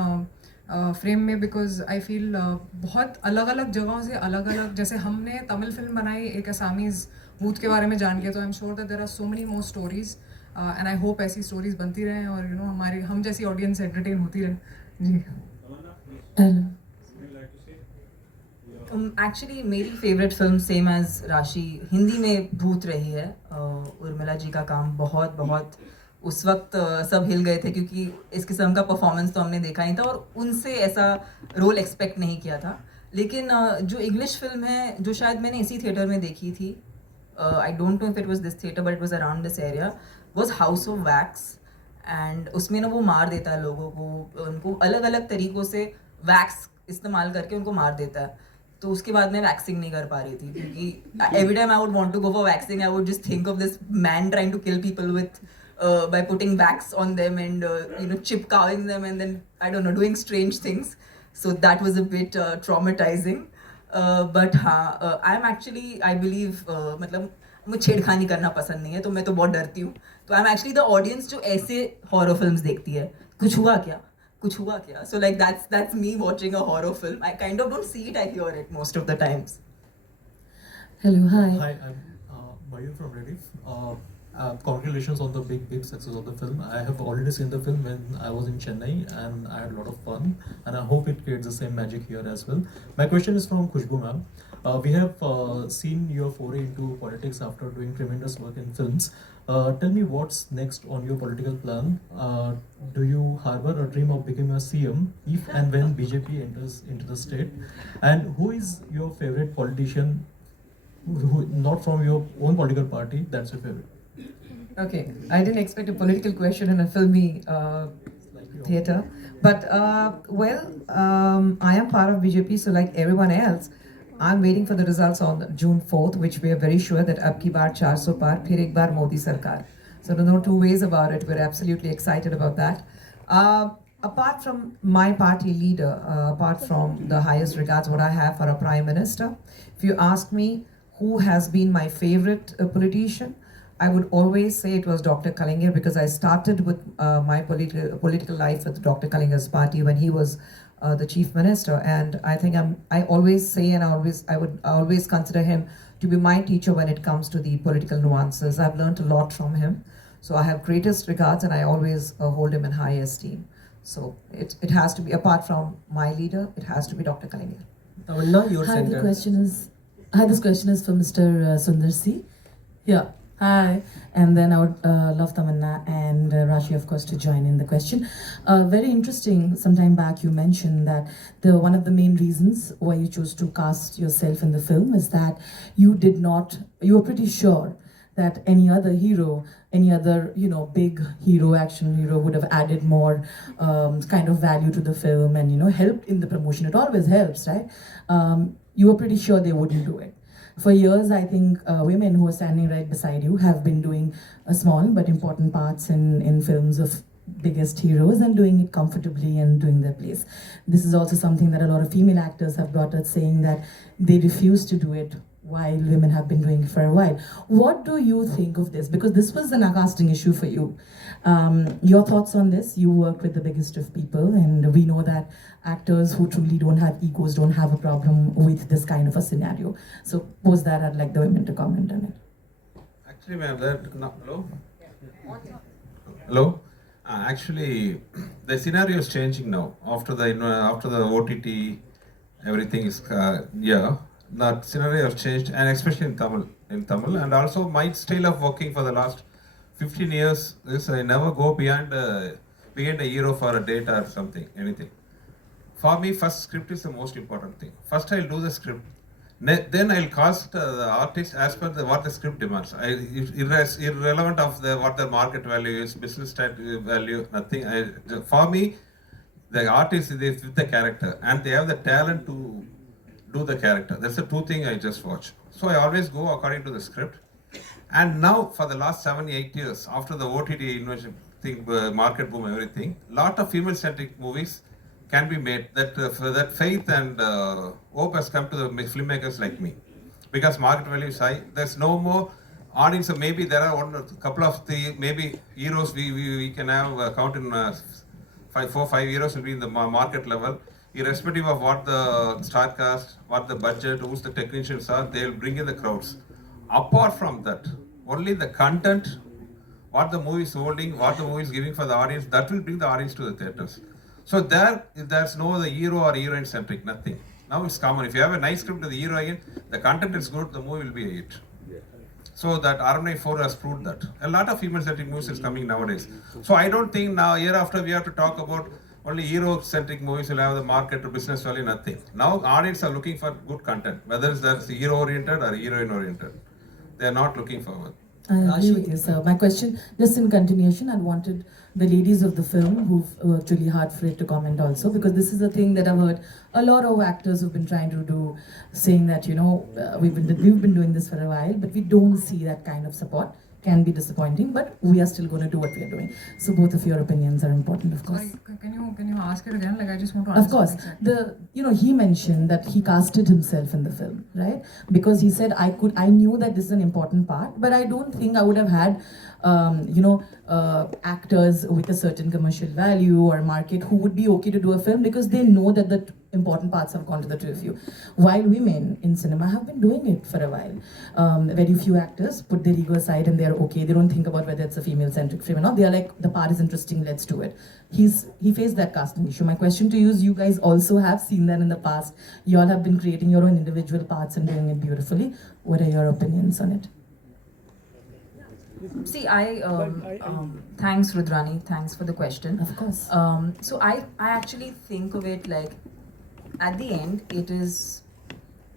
फ्रेम में, बिकॉज आई फील बहुत अलग अलग जगहों से अलग अलग, जैसे हमने तमिल फिल्म बनाई एक असामीज़ भूत के बारे में जान के, तो I am sure that there are so many more stories and I hope ऐसी स्टोरीज बनती रहें और हमारे हम जैसी ऑडियंस एंटरटेन होती रहे जी। एक्चुअली मेरी फेवरेट फिल्म सेम एज राशि हिंदी में भूत रही है। उर्मिला जी का काम बहुत बहुत उस वक्त सब हिल गए थे, क्योंकि इस किस्म का परफॉर्मेंस तो हमने देखा ही था और उनसे ऐसा रोल एक्सपेक्ट नहीं किया था। लेकिन जो इंग्लिश फिल्म है, जो शायद मैंने इसी थिएटर में देखी थी, I don't know if it was this theatre but it was around this area, was house of wax. And उसमें ना वो मार देता है लोगों को, उनको अलग अलग तरीक़ों से वैक्स इस्तेमाल करके उनको मार देता है। तो उसके बाद मैं वैक्सिंग नहीं कर पा रही थी, क्योंकि every time I would want to go for waxing I would just think of this man trying to kill people with by putting wax on them and chipkowing them and then I don't know, doing strange things. So that was a bit traumatizing. But हाँ, I'm actually, I believe, मतलब मुझे छेड़खानी करना पसंद नहीं है, तो मैं तो बहुत डरती हूँ। तो I'm actually the audience जो ऐसे horror films देखती है, कुछ हुआ क्या? So like that's me watching a horror film. I kind of don't see it, I hear it most of the times. Hello, hi. Hi, I'm Mayur from Rediff. congratulations on the big success of the film. I have already seen the film when I was in Chennai and I had a lot of fun, and I hope it creates the same magic here as well. My question is from Khushbu ma'am. We have seen your foray into politics after doing tremendous work in films. Tell me what's next on your political plan. Do you harbor a dream of becoming a CM if and when BJP enters into the state? And who is your favorite politician, who, not from your own political party, that's your favorite? Okay, I didn't expect a political question in a filmy theatre, but I am part of BJP, so like everyone else, I'm waiting for the results on June 4th, which we are very sure that ab ki baar 400 par, phir ek baar Modi Sarkar. So there's no two ways about it. We're absolutely excited about that. Apart from my party leader, apart from the highest regards what I have for a prime minister, if you ask me who has been my favorite politician, I would always say it was Dr. Kalaignar, because I started with my political life with Dr. Kalaigner's party when he was the chief minister, and I think I always say, and I would always consider him to be my teacher when it comes to the political nuances. I've learned a lot from him, so I have greatest regards, and I always hold him in high esteem. So it has to be, apart from my leader, it has to be Dr. Kalaignar. Tamanna, your Hi, center. this question is for Mr. Sundar C. Yeah. Hi, and then I would love Tamanna and Rashi, of course, to join in the question. Very interesting. Some time back, you mentioned that one of the main reasons why you chose to cast yourself in the film is that you were pretty sure that any other hero, any other big hero, action hero, would have added more kind of value to the film and helped in the promotion. It always helps, right? You were pretty sure they wouldn't do it. For years, I think women who are standing right beside you have been doing small but important parts in films of biggest heroes and doing it comfortably and doing their place. This is also something that a lot of female actors have brought up, saying that they refuse to do it while women have been doing it for a while. What do you think of this? Because this was an casting issue for you. Your thoughts on this? You worked with the biggest of people, and we know that actors who truly don't have egos don't have a problem with this kind of a scenario. So post that, I'd like the women to comment on it. Actually, ma'am, hello? Hello? Actually, the scenario is changing now. After the OTT, everything is, that scenario has changed, and especially in Tamil. And also my style of working for the last 15 years is I never go behind a hero for a date or something, anything. For me, first script is the most important thing. First I'll do the script. Then I'll cast the artist as per what the script demands. Irrelevant of what the market value is, business value, nothing. For me, the artist is with the character, and they have the talent to do the character. That's the two things I just watch. So I always go according to the script. And now for the last 7-8 years, after the OTT invention thing, market boom, everything, lot of female-centric movies can be made. That faith and hope has come to the filmmakers like me, because market value is high. There's no more audience. So maybe there are a couple of the maybe heroes we can have count in 4-5 heroes will be in the market level. Irrespective of what the star cast, what the budget, who's the technicians are, they'll bring in the crowds. Apart from that, only the content, what the movie is holding, what the movie is giving for the audience, that will bring the audience to the theatres. So there's no other hero or heroine centric, nothing. Now it's common. If you have a nice script to the heroine, the content is good, the movie will be a hit. So that Armani 4 has proved that. A lot of female-centric movies is coming nowadays. So I don't think now, year after, we have to talk about only hero-centric movies will have the market or business value, nothing. Now audience are looking for good content, whether it's hero-oriented or heroine-oriented. They are not looking forward. I agree with you, sir. My question, just in continuation, I wanted the ladies of the film who've worked really hard for it to comment also, because this is a thing that I've heard a lot of actors who've been trying to do, saying that, we've been doing this for a while, but we don't see that kind of support. Can be disappointing, but we are still going to do what we are doing. So both of your opinions are important, of course. Sorry, can you ask it again? Like, I just want to Of course. He mentioned that he casted himself in the film, right? Because he said, I knew that this is an important part, but I don't think I would have had actors with a certain commercial value or market who would be okay to do a film because they know that the important parts have gone to the review. While women in cinema have been doing it for a while. Very few actors put their ego aside and they're okay. They don't think about whether it's a female-centric film or not. They're like, the part is interesting, let's do it. He faced that casting issue. My question to you is, you guys also have seen that in the past. You all have been creating your own individual parts and doing it beautifully. What are your opinions on it? See, thanks Rudrani, thanks for the question. Of course. So I actually think of it like, at the end, it is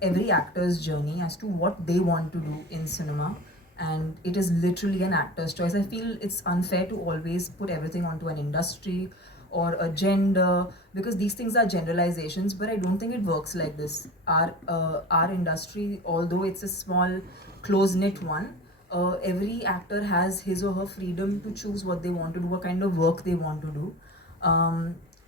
every actor's journey as to what they want to do in cinema, and it is literally an actor's choice. I feel it's unfair to always put everything onto an industry or a gender, because these things are generalizations, but I don't think it works like this. Our industry, although it's a small, close-knit one, every actor has his or her freedom to choose what they want to do, what kind of work they want to do.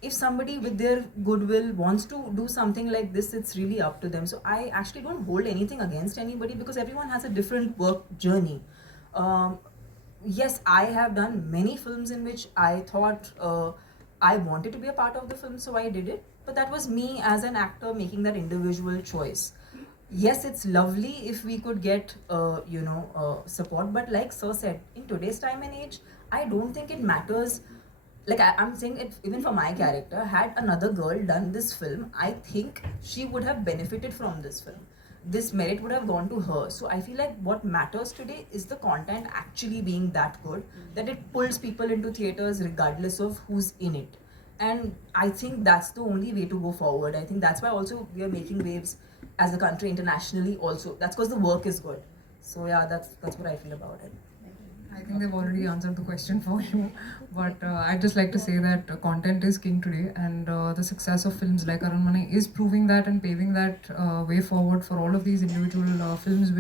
If somebody with their goodwill wants to do something like this, it's really up to them. So I actually don't hold anything against anybody because everyone has a different work journey. Yes, I have done many films in which I thought I wanted to be a part of the film, so I did it. But that was me as an actor making that individual choice. Yes, it's lovely if we could get, support. But like Sir said, in today's time and age, I don't think it matters. Like I'm saying it, even for my character, had another girl done this film, I think she would have benefited from this film. This merit would have gone to her. So I feel like what matters today is the content actually being that good, that it pulls people into theaters regardless of who's in it. And I think that's the only way to go forward. I think that's why also we are making waves as a country internationally also. That's because the work is good. So yeah, that's what I feel about it. I think they've already answered the question for you, but I'd just like to say that content is king today, and the success of films like Aranmane is proving that and paving that way forward for all of these individual films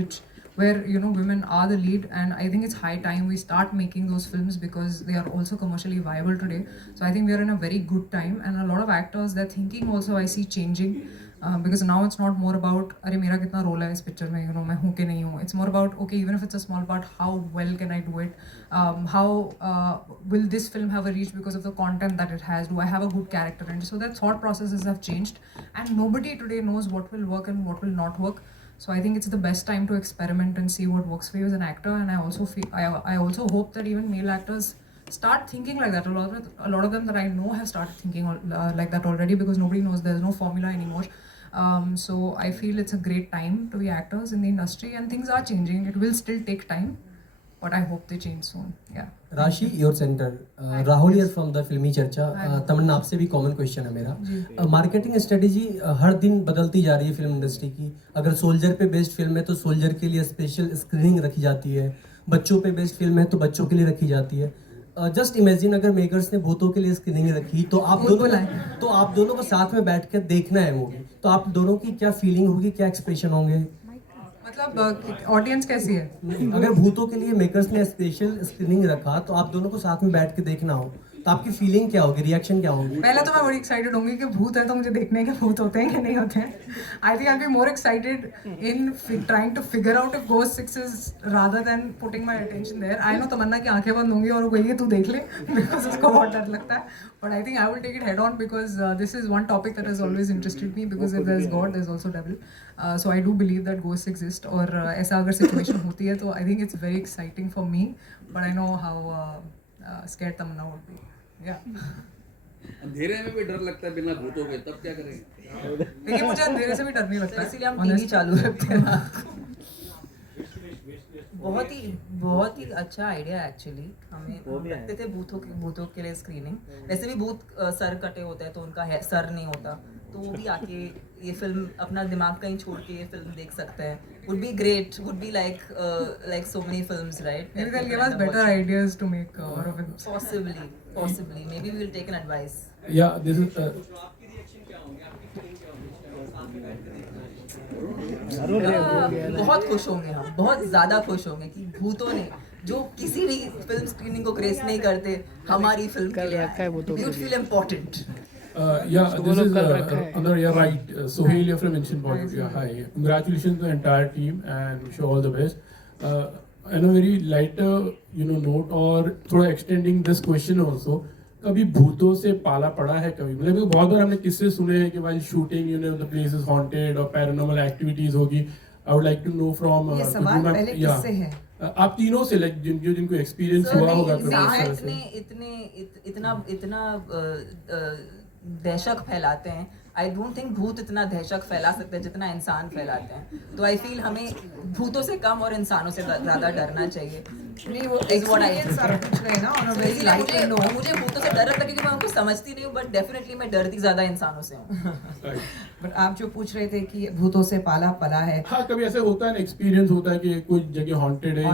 where women are the lead. And I think it's high time we start making those films because they are also commercially viable today. So I think we are in a very good time, and a lot of actors, their thinking also I see changing. Because now it's not more about अरे मेरा कितना role है इस picture में, मैं हूँ कि नहीं हूँ. It's more about, okay, even if it's a small part, how well can I do it? How will this film have a reach because of the content that it has? Do I have a good character? And so that thought processes have changed, and nobody today knows what will work and what will not work. So I think it's the best time to experiment and see what works for you as an actor. And I also feel, I also hope that even male actors start thinking like that. A lot of them that I know have started thinking like that already, because nobody knows, there's no formula anymore. So I feel it's a great time to be actors in the industry, and things are changing. It will still take time, but I hope they change soon. Yeah. Rashi, your center. Rahul here from the Filmi Charcha. तमन्ना आपसे भी common question है मेरा. Marketing strategy हर दिन बदलती जा रही है film industry की. अगर सोल्जर पे बेस्ड फिल्म है तो सोल्जर के लिए स्पेशल स्क्रीनिंग रखी जाती है. बच्चों पे बेस्ड फिल्म है तो बच्चों के लिए रखी जाती है. जस्ट इमेजिन अगर मेकर्स ने भूतों के लिए स्क्रीनिंग रखी तो आप दोनों को साथ में बैठ कर देखना है मूवी, तो आप दोनों की क्या फीलिंग होगी, क्या एक्सप्रेशन होंगे? मतलब ऑडियंस कैसी है? अगर भूतों के लिए मेकर्स ने स्पेशल स्क्रीनिंग रखा तो आप दोनों को साथ में बैठ के देखना हो, तो आपकी फीलिंग क्या होगी, रिएक्शन क्या होगी? पहले तो मैं बड़ी एक्साइटेड होंगी कि भूत है तो मुझे देखने के भूत होते हैं कि नहीं होते हैं. I think I be more excited in trying to figure out if ghost 6 is rather than putting my attention there. I know Tamannaah की आंखें बंद होंगी और वो कहेगी तू देख ले, बिकॉज उसको बहुत डर लगता है. But I think I will take it head on, because this is one topic that has always interested me, because if there is God there is also devil. So I do believe that ghost exist, और ऐसा अगर situation होती है तो I think it's very exciting for me, but I know how scared Tamannaah would be. अंधेरे में भी डर लगता है बिना भूतों के, तब क्या करेंगे? देखिए मुझे अंधेरे से भी डर नहीं लगता, इसीलिए हम टीवी चालू रखते हैं. बहुत ही अच्छा आइडिया एक्चुअली. हमें रखते थे भूतों के लिए स्क्रीनिंग. वैसे भी भूत सर कटे होते हैं तो उनका सर नहीं होता, तो वो भी आके ये फिल्म अपना दिमाग कहीं छोड़ के ये फिल्म देख सकते हैं. would be great, would be like so many films, right? Maybe they'll give us better ideas to make horror films. Possibly. Maybe we'll take an advice. Yeah, this is. बहुत खुश होंगे हम, बहुत ज़्यादा खुश होंगे कि भूतों ने, जो किसी भी फिल्म स्क्रीनिंग को ग्रेस नहीं करते, हमारी फिल्म के लिए you'd feel important. Yeah, this is you're right. Sohail from Instant Bollywood. Yeah, hi. Congratulations to the entire team and wish you all the best. on a very lighter, note और थोड़ा extending this question also, कभी भूतों से पाला पड़ा है कभी? मतलब बहुत बार हमने किस्से सुने हैं कि while shooting, the place is haunted और paranormal activities होगी. I would like to know from ये सवाल पहले किससे है? आप तीनों से like जिनको experience हुआ होगा इतना दहशत फैलाते हैं. आई डोंट थिंक भूत इतना दहशत फैला सकते हैं जितना इंसान फैलाते हैं. तो आई फील हमें भूतों से कम और इंसानों से ज़्यादा डरना चाहिए. मुझे भूतों से डर लगता है क्योंकि मैं उनको समझती नहीं हूँ, बट डेफिनेटली मैं डरती ज़्यादा इंसानों से हूँ. बट आप जो पूछ रहे थे कि भूतों से पला है. हाँ, कभी ऐसे होता है ना, एक्सपीरियंस होता है कि कोई जगह हॉन्टेड है.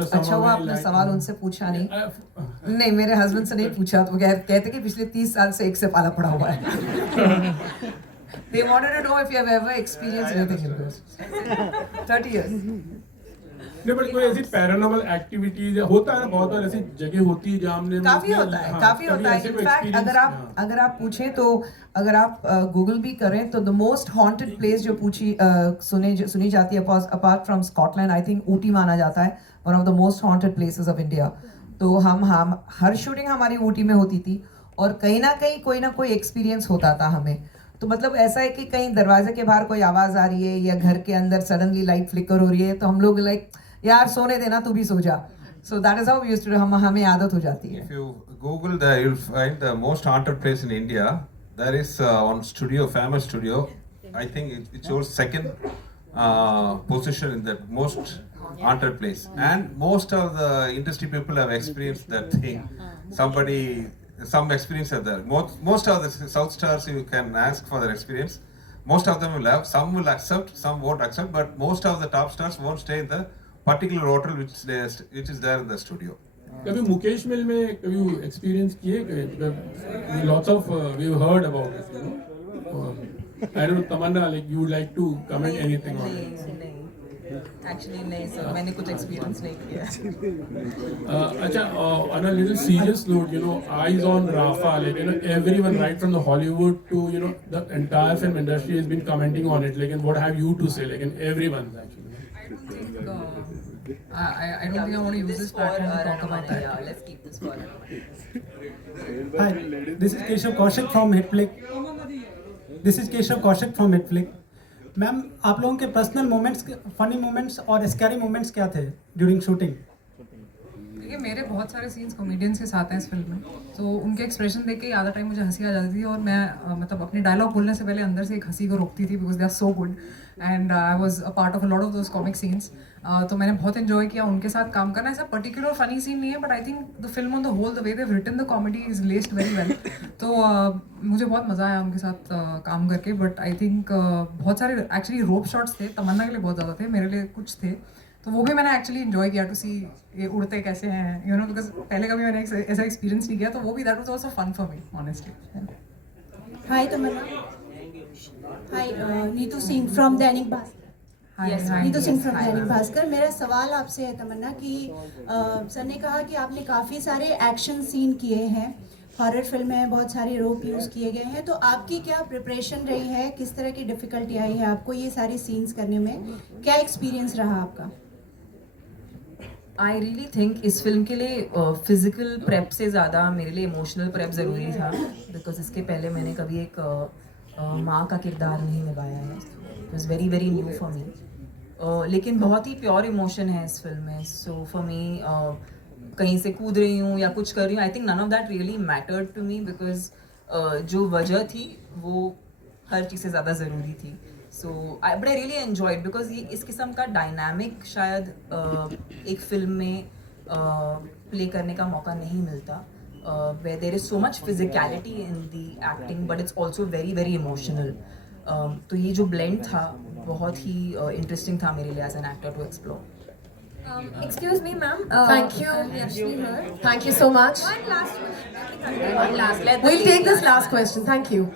अच्छा हुआ आपने सवाल उनसे पूछा नहीं. नहीं, मेरे हस्बैंड से नहीं पूछा तो कहते कि पिछले 30 साल से एक से पाला पड़ा हुआ है. They wanted to know if you have ever experienced anything in this. 30 years. नहीं, बट कोई ऐसी पैरानॉर्मल एक्टिविटीज होता है ना, बहुत बार ऐसी जगह होती है जहाँ हमने काफी होता है. इनफैक्ट अगर आप पूछें तो अगर आप गूगल भी करें तो द मोस्ट हॉन्टेड प्लेस जो सुनी जाती है apart from Scotland, I think Ooty माना जाता है one of the most haunted places of India. तो हम हर शूटिंग हमारी ऊटी में होती थी और कहीं ना कहीं कोई ना कोई एक्सपीरियंस होता था हमें. तो मतलब ऐसा है कि कहीं दरवाजे के बाहर कोई आवाज आ रही है या घर के अंदर सडनली लाइट फ्लिकर हो रही है तो हम लोग लाइक यार सोने देना, तू भी सो जा. So that is how we used to do. हमें आदत हो जाती है. If you Google that, you'll find the most haunted place in India. There is one studio, famous studio. I think it shows second position in that most haunted place. And most of the industry people have experienced that thing. Some experience are there. Most of the South stars you can ask for their experience. Most of them will have. Some will accept, some won't accept. But most of the top stars won't stay in the particular hotel which is there in the studio. कभी मुकेश मिल में कभी experience किए? Lots of we've heard about it. I don't know, Tamanna, like you would like to comment anything on it? Actually नहीं sir, मैंने कुछ experience नहीं किया. अच्छा, on a little serious note, eyes on Rafa, like everyone right from the Hollywood to the entire film industry has been commenting on it. Like, and what have you to say? Like, and everyone actually. I don't think I want to use this platform to talk about that. Yeah, let's keep this for Hi, this is Keshav Kaushik from Netflix. Ma'am, आप लोगों के personal moments, funny moments और scary moments क्या थे during shooting? देखिए, मेरे बहुत सारे सीन्स कॉमेडियंस के साथ हैं इस फिल्म में, तो उनके एक्सप्रेशन देख के आधा टाइम मुझे हंसी आ जाती थी और मैं मतलब अपने डायलॉग बोलने से पहले अंदर से एक हंसी को रोकती थी because they are so good and I was a part of a lot of those comic scenes. तो मैंने बहुत एंजॉय किया उनके साथ काम करना. ऐसा पर्टिकुलर फनी सीन नहीं है, but I think the film on the whole, the way they have written the comedy is laced very well. तो मुझे बहुत मज़ा आया उनके साथ काम करके. बट आई थिंक बहुत सारे एक्चुअली रोप शॉट्स थे, तमन्ना के लिए बहुत ज़्यादा थे, मेरे लिए कुछ थे, तो वो भी मैंने एक्चुअली एंजॉय किया टू सी ये उड़ते कैसे हैं, बिकॉज पहले कभी मैंने ऐसा एक्सपीरियंस नहीं किया, तो वो भी that was also fun for me honestly. Hi Tamannaah. Hi, Neetu Singh from Dainik Bhaskar. Neetu Singh from Dainik Bhaskar. मेरा सवाल आपसे है तमन्ना कि सर ने कहा कि आपने काफ़ी सारे एक्शन सीन किए हैं, हॉरर फिल्म है, बहुत सारे रोप यूज़ किए गए हैं, तो आपकी क्या प्रिपरेशन रही है, किस तरह की डिफ़िकल्टी आई है आपको ये सारे सीन्स करने में, क्या एक्सपीरियंस रहा आपका? आई रियली थिंक इस फिल्म के लिए फिजिकल प्रेप से ज़्यादा मेरे लिए इमोशनल प्रेप ज़रूरी था, बिकॉज इसके पहले मैंने कभी एक माँ का किरदार नहीं निभाया है. It was very very new for me. लेकिन बहुत ही प्योर इमोशन है इस फिल्म में. सो फॉर मी कहीं से कूद रही हूँ या कुछ कर रही हूँ, I think none of that really mattered to me, because जो वजह थी वो हर चीज़ से ज़्यादा ज़रूरी थी. So but I really enjoyed because ये इस किस्म का डायनामिक शायद एक फिल्म में प्ले करने का मौका नहीं मिलता, where there is so much physicality in the acting but it's also very very emotional. तो ये जो blend था बहुत ही interesting था मेरे लिए as an actor to explore. Excuse me, ma'am. Thank you. Rashmi here. Thank you so much. One last question. One last. We'll take this last question. Thank you.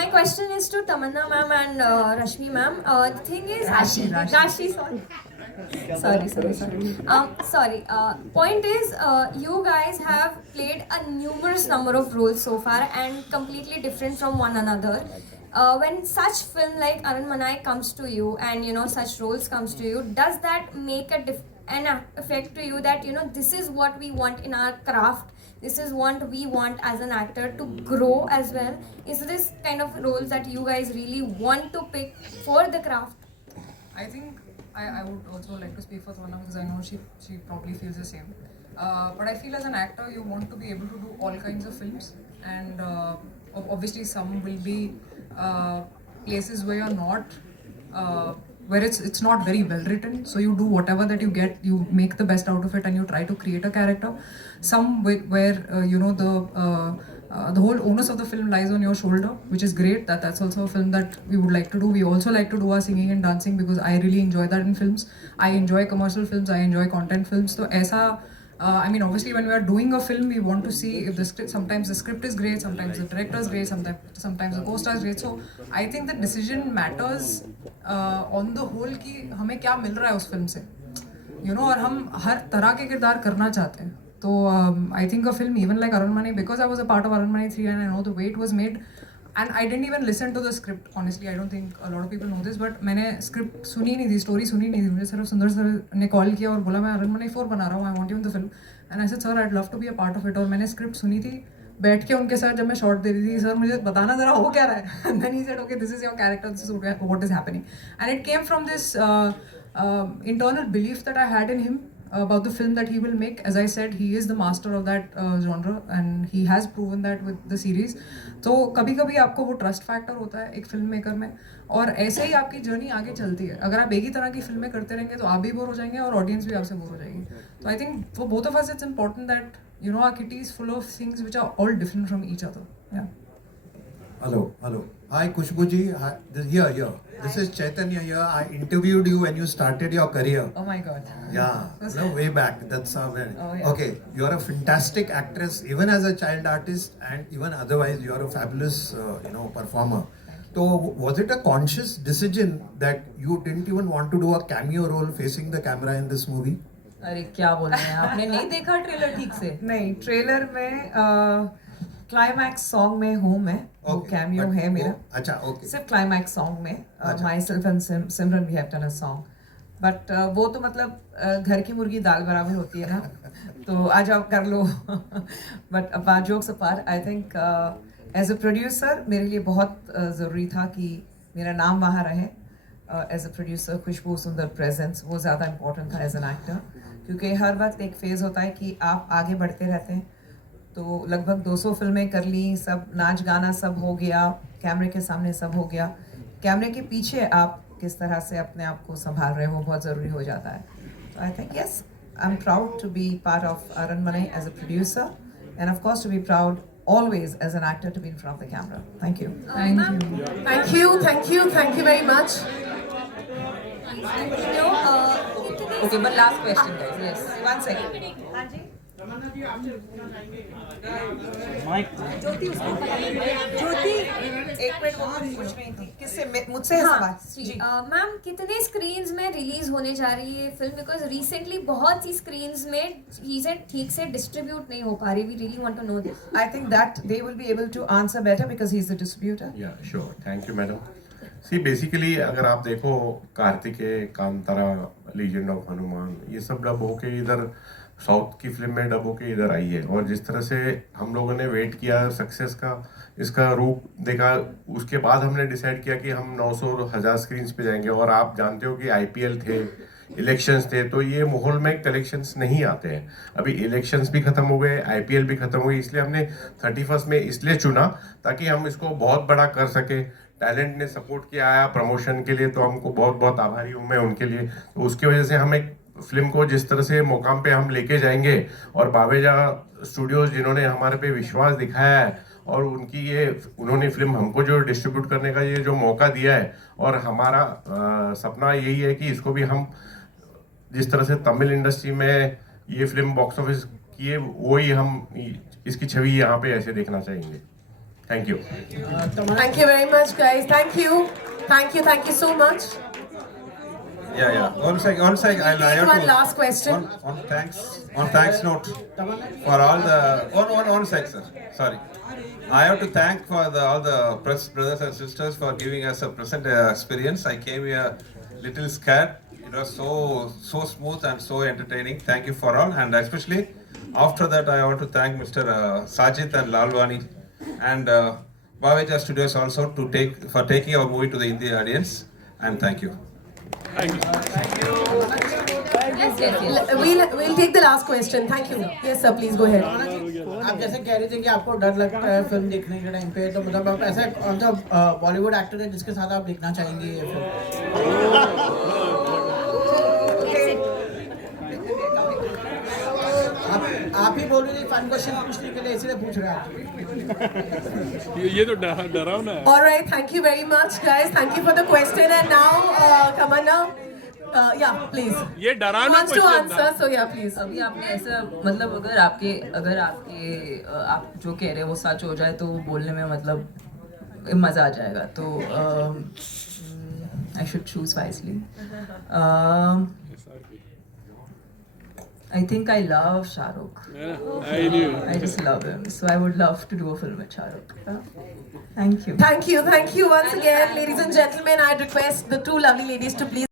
My question is to Tamanna ma'am and Rashmi ma'am. The thing is, Rashi, sorry. Sorry. Point is, you guys have played a numerous number of roles so far and completely different from one another. When such film like Aran Manai comes to you and such roles comes to you, does that make a an effect to you that, you know, this is what we want in our craft, this is what we want as an actor to grow as well? Is this kind of roles that you guys really want to pick for the craft? I think I would also like to speak for Tamanna because I know she probably feels the same. But I feel as an actor, you want to be able to do all kinds of films, and obviously some will be places where you're not, where it's not very well written. So you do whatever that you get, you make the best out of it, and you try to create a character. Some where you know the whole onus of the film lies on your shoulder, which is great. That's also a film that we would like to do. We also like to do our singing and dancing because I really enjoy that in films. I enjoy commercial films. I enjoy content films. So ऐसा I mean, obviously, when we are doing a film, we want to see if the script. Sometimes the script is great. Sometimes the director is great. Sometimes the co-star is great. So I think the decision matters on the whole कि हमें क्या मिल रहा है उस film से, you know, और हम हर तरह के किरदार करना चाहते हैं. So I think a film even like Aranmane, because I was a part of Aranmane 3 and I know the way it was made, and I didn't even listen to the script. Honestly, I don't think a lot of people know this, but मैंने script सुनी नहीं थी, story सुनी नहीं थी. मुझे सिर्फ सुंदर सर ने कॉल किया और बोला मैं Aranmane 4 बना रहा हूँ, I want you in the film. And I said, sir, I'd love to be a part of it. और मैंने script सुनी थी, बैठ के उनके साथ जब मैं शॉट दे रही थी, सर मुझे बताना जरा हो क्या रहा है. And then he said, okay, this is your character, this is what is happening. And it came from this internal belief that I had in him about the film that he will make. As I said, he is the master of that genre and he has proven that with the series. तो कभी कभी आपको वो trust factor होता है एक film maker में, और ऐसे ही आपकी जर्नी आगे चलती है. अगर आप एक ही तरह की फिल्में करते रहेंगे तो आप भी बोर हो जाएंगे और ऑडियंस भी आपसे बोर हो जाएगी. तो I think for both of us it's important that you know our kitty is full of things which are all different from each other. Yeah. Hello. Hi, Khushbu ji. Hi. Here. This is Chaitanya here. I interviewed you when you started your career. Oh my God. Yeah, no, way back. That's very. Oh, yeah. Okay, you're a fantastic actress, even as a child artist, and even otherwise, you're a fabulous, performer. So, was it a conscious decision that you didn't even want to do a cameo role facing the camera in this movie? अरे क्या बोल रहे हैं, आपने नहीं देखा trailer ठीक से? नहीं, ट्रेलर में क्लाइमैक्स सॉन्ग में हूँ मैं, वो कैमियो है मेरा. अच्छा, ओके. सिर्फ क्लाइमैक्स सॉन्ग में myself and Simran we have done a song, but वो तो मतलब घर की मुर्गी दाल बराबर होती है ना, तो आ जाओ कर लो. But apart jokes apart, I think as a producer मेरे लिए बहुत ज़रूरी था कि मेरा नाम वहाँ रहे. एज अ प्रोड्यूसर खुशबू सुंदर प्रेजेंस वो ज़्यादा इम्पोर्टेंट था एज एन एक्टर, क्योंकि हर वक्त एक फेज़ होता है कि आप आगे बढ़ते रहते हैं. तो लगभग 200 फिल्में कर ली, सब नाच गाना सब हो गया, कैमरे के सामने सब हो गया, कैमरे के पीछे आप किस तरह से अपने आप को संभाल रहे हो बहुत ज़रूरी हो जाता है. तो I think yes, I am proud to be part of Aranmanai as a producer, and of course to be proud always as an actor to be in front of the camera. Thank you. Thank you very much. Okay, but last question, guys. Yes. 1 second. ज्योति एक minute, वो पूछ रही थी किससे, मुझसे है सवाल. Ma'am कितने स्क्रीन्स में रिलीज होने जा रही है फिल्म, बिकॉज रिसेंटली बहुत सी स्क्रीन्स में चीजें ठीक से डिस्ट्रीब्यूट नहीं हो पा रही. We really want to know this. I think that they will be able to answer better because he is the distributor. Yeah, sure. Thank you, madam. See, basically अगर आप देखो कार्तिकेय, कांतारा, लीजेंड ऑफ हनुमान, ये सब dub होके इधर south की film में dub होके इधर आई है, और जिस तरह से हम लोगों ने वेट किया सक्सेस का, इसका रूप देखा, उसके बाद हमने डिसाइड किया कि हम 900-1000 स्क्रीन्स पे जाएंगे. और आप जानते हो कि IPL थे, इलेक्शंस थे, तो ये माहौल में कलेक्शंस नहीं आते हैं. अभी इलेक्शंस भी खत्म हो गए, IPL भी खत्म हो गई, इसलिए हमने 31 में इसलिए चुना ताकि हम इसको बहुत बड़ा कर सके. टैलेंट ने सपोर्ट किया है प्रमोशन के लिए, तो हमको बहुत बहुत आभारी हूँ मैं उनके लिए. तो उसकी वजह से हम एक फिल्म को जिस तरह से मुकाम पे हम लेके जाएंगे, और बावेजा स्टूडियोज जिन्होंने हमारे पे विश्वास दिखाया है, और उन्होंने फिल्म हमको जो डिस्ट्रीब्यूट करने का ये जो मौका दिया है, और हमारा सपना यही है कि इसको भी हम जिस तरह से तमिल इंडस्ट्री में ये फिल्म बॉक्स ऑफिस की है, वही हम इसकी छवि यहाँ पे ऐसे देखना चाहेंगे. Thank you. Thank you very much, guys. Thank you so much. Yeah. One sec. I'll Take one last question. On thanks note for all the one sec, sir. Sorry. I have to thank for all the press brothers and sisters for giving us a present experience. I came here little scared. It was so smooth and so entertaining. Thank you for all, and especially after that, I want to thank Mr. Sajid and Lalwani and Bhavija Studios also for taking our movie to the Indian audience. And thank you. We'll take the last question. Thank you. Yes, sir. Please go ahead. आप जैसे कह रहे थे कि आपको डर लगता है फिल्म देखने के टाइम पे, तो मतलब आप ऐसा कौन सा बॉलीवुड एक्टर है जिसके साथ आप देखना चाहेंगे ये फिल्म? आप ही बोल रहे थे फन क्वेश्चन पूछने के लिए, इसलिए पूछ रहे हैं। ये तो डरावना है। All right. Thank you very much, guys. Thank you for the question. And now, Tamanna. Yeah, please. ये डरावना wants to answer, so yeah, please. अभी आपने ऐसा मतलब अगर आपके आप जो कह रहे हैं वो सच हो जाए तो वो बोलने में मतलब मज़ा आ जाएगा, तो I should choose wisely. I think I love Shah Rukh. I knew. I just love him, so I would love to do a film with Shah Rukh. Thank you. Thank you once again, ladies and gentlemen. I request the two lovely ladies to please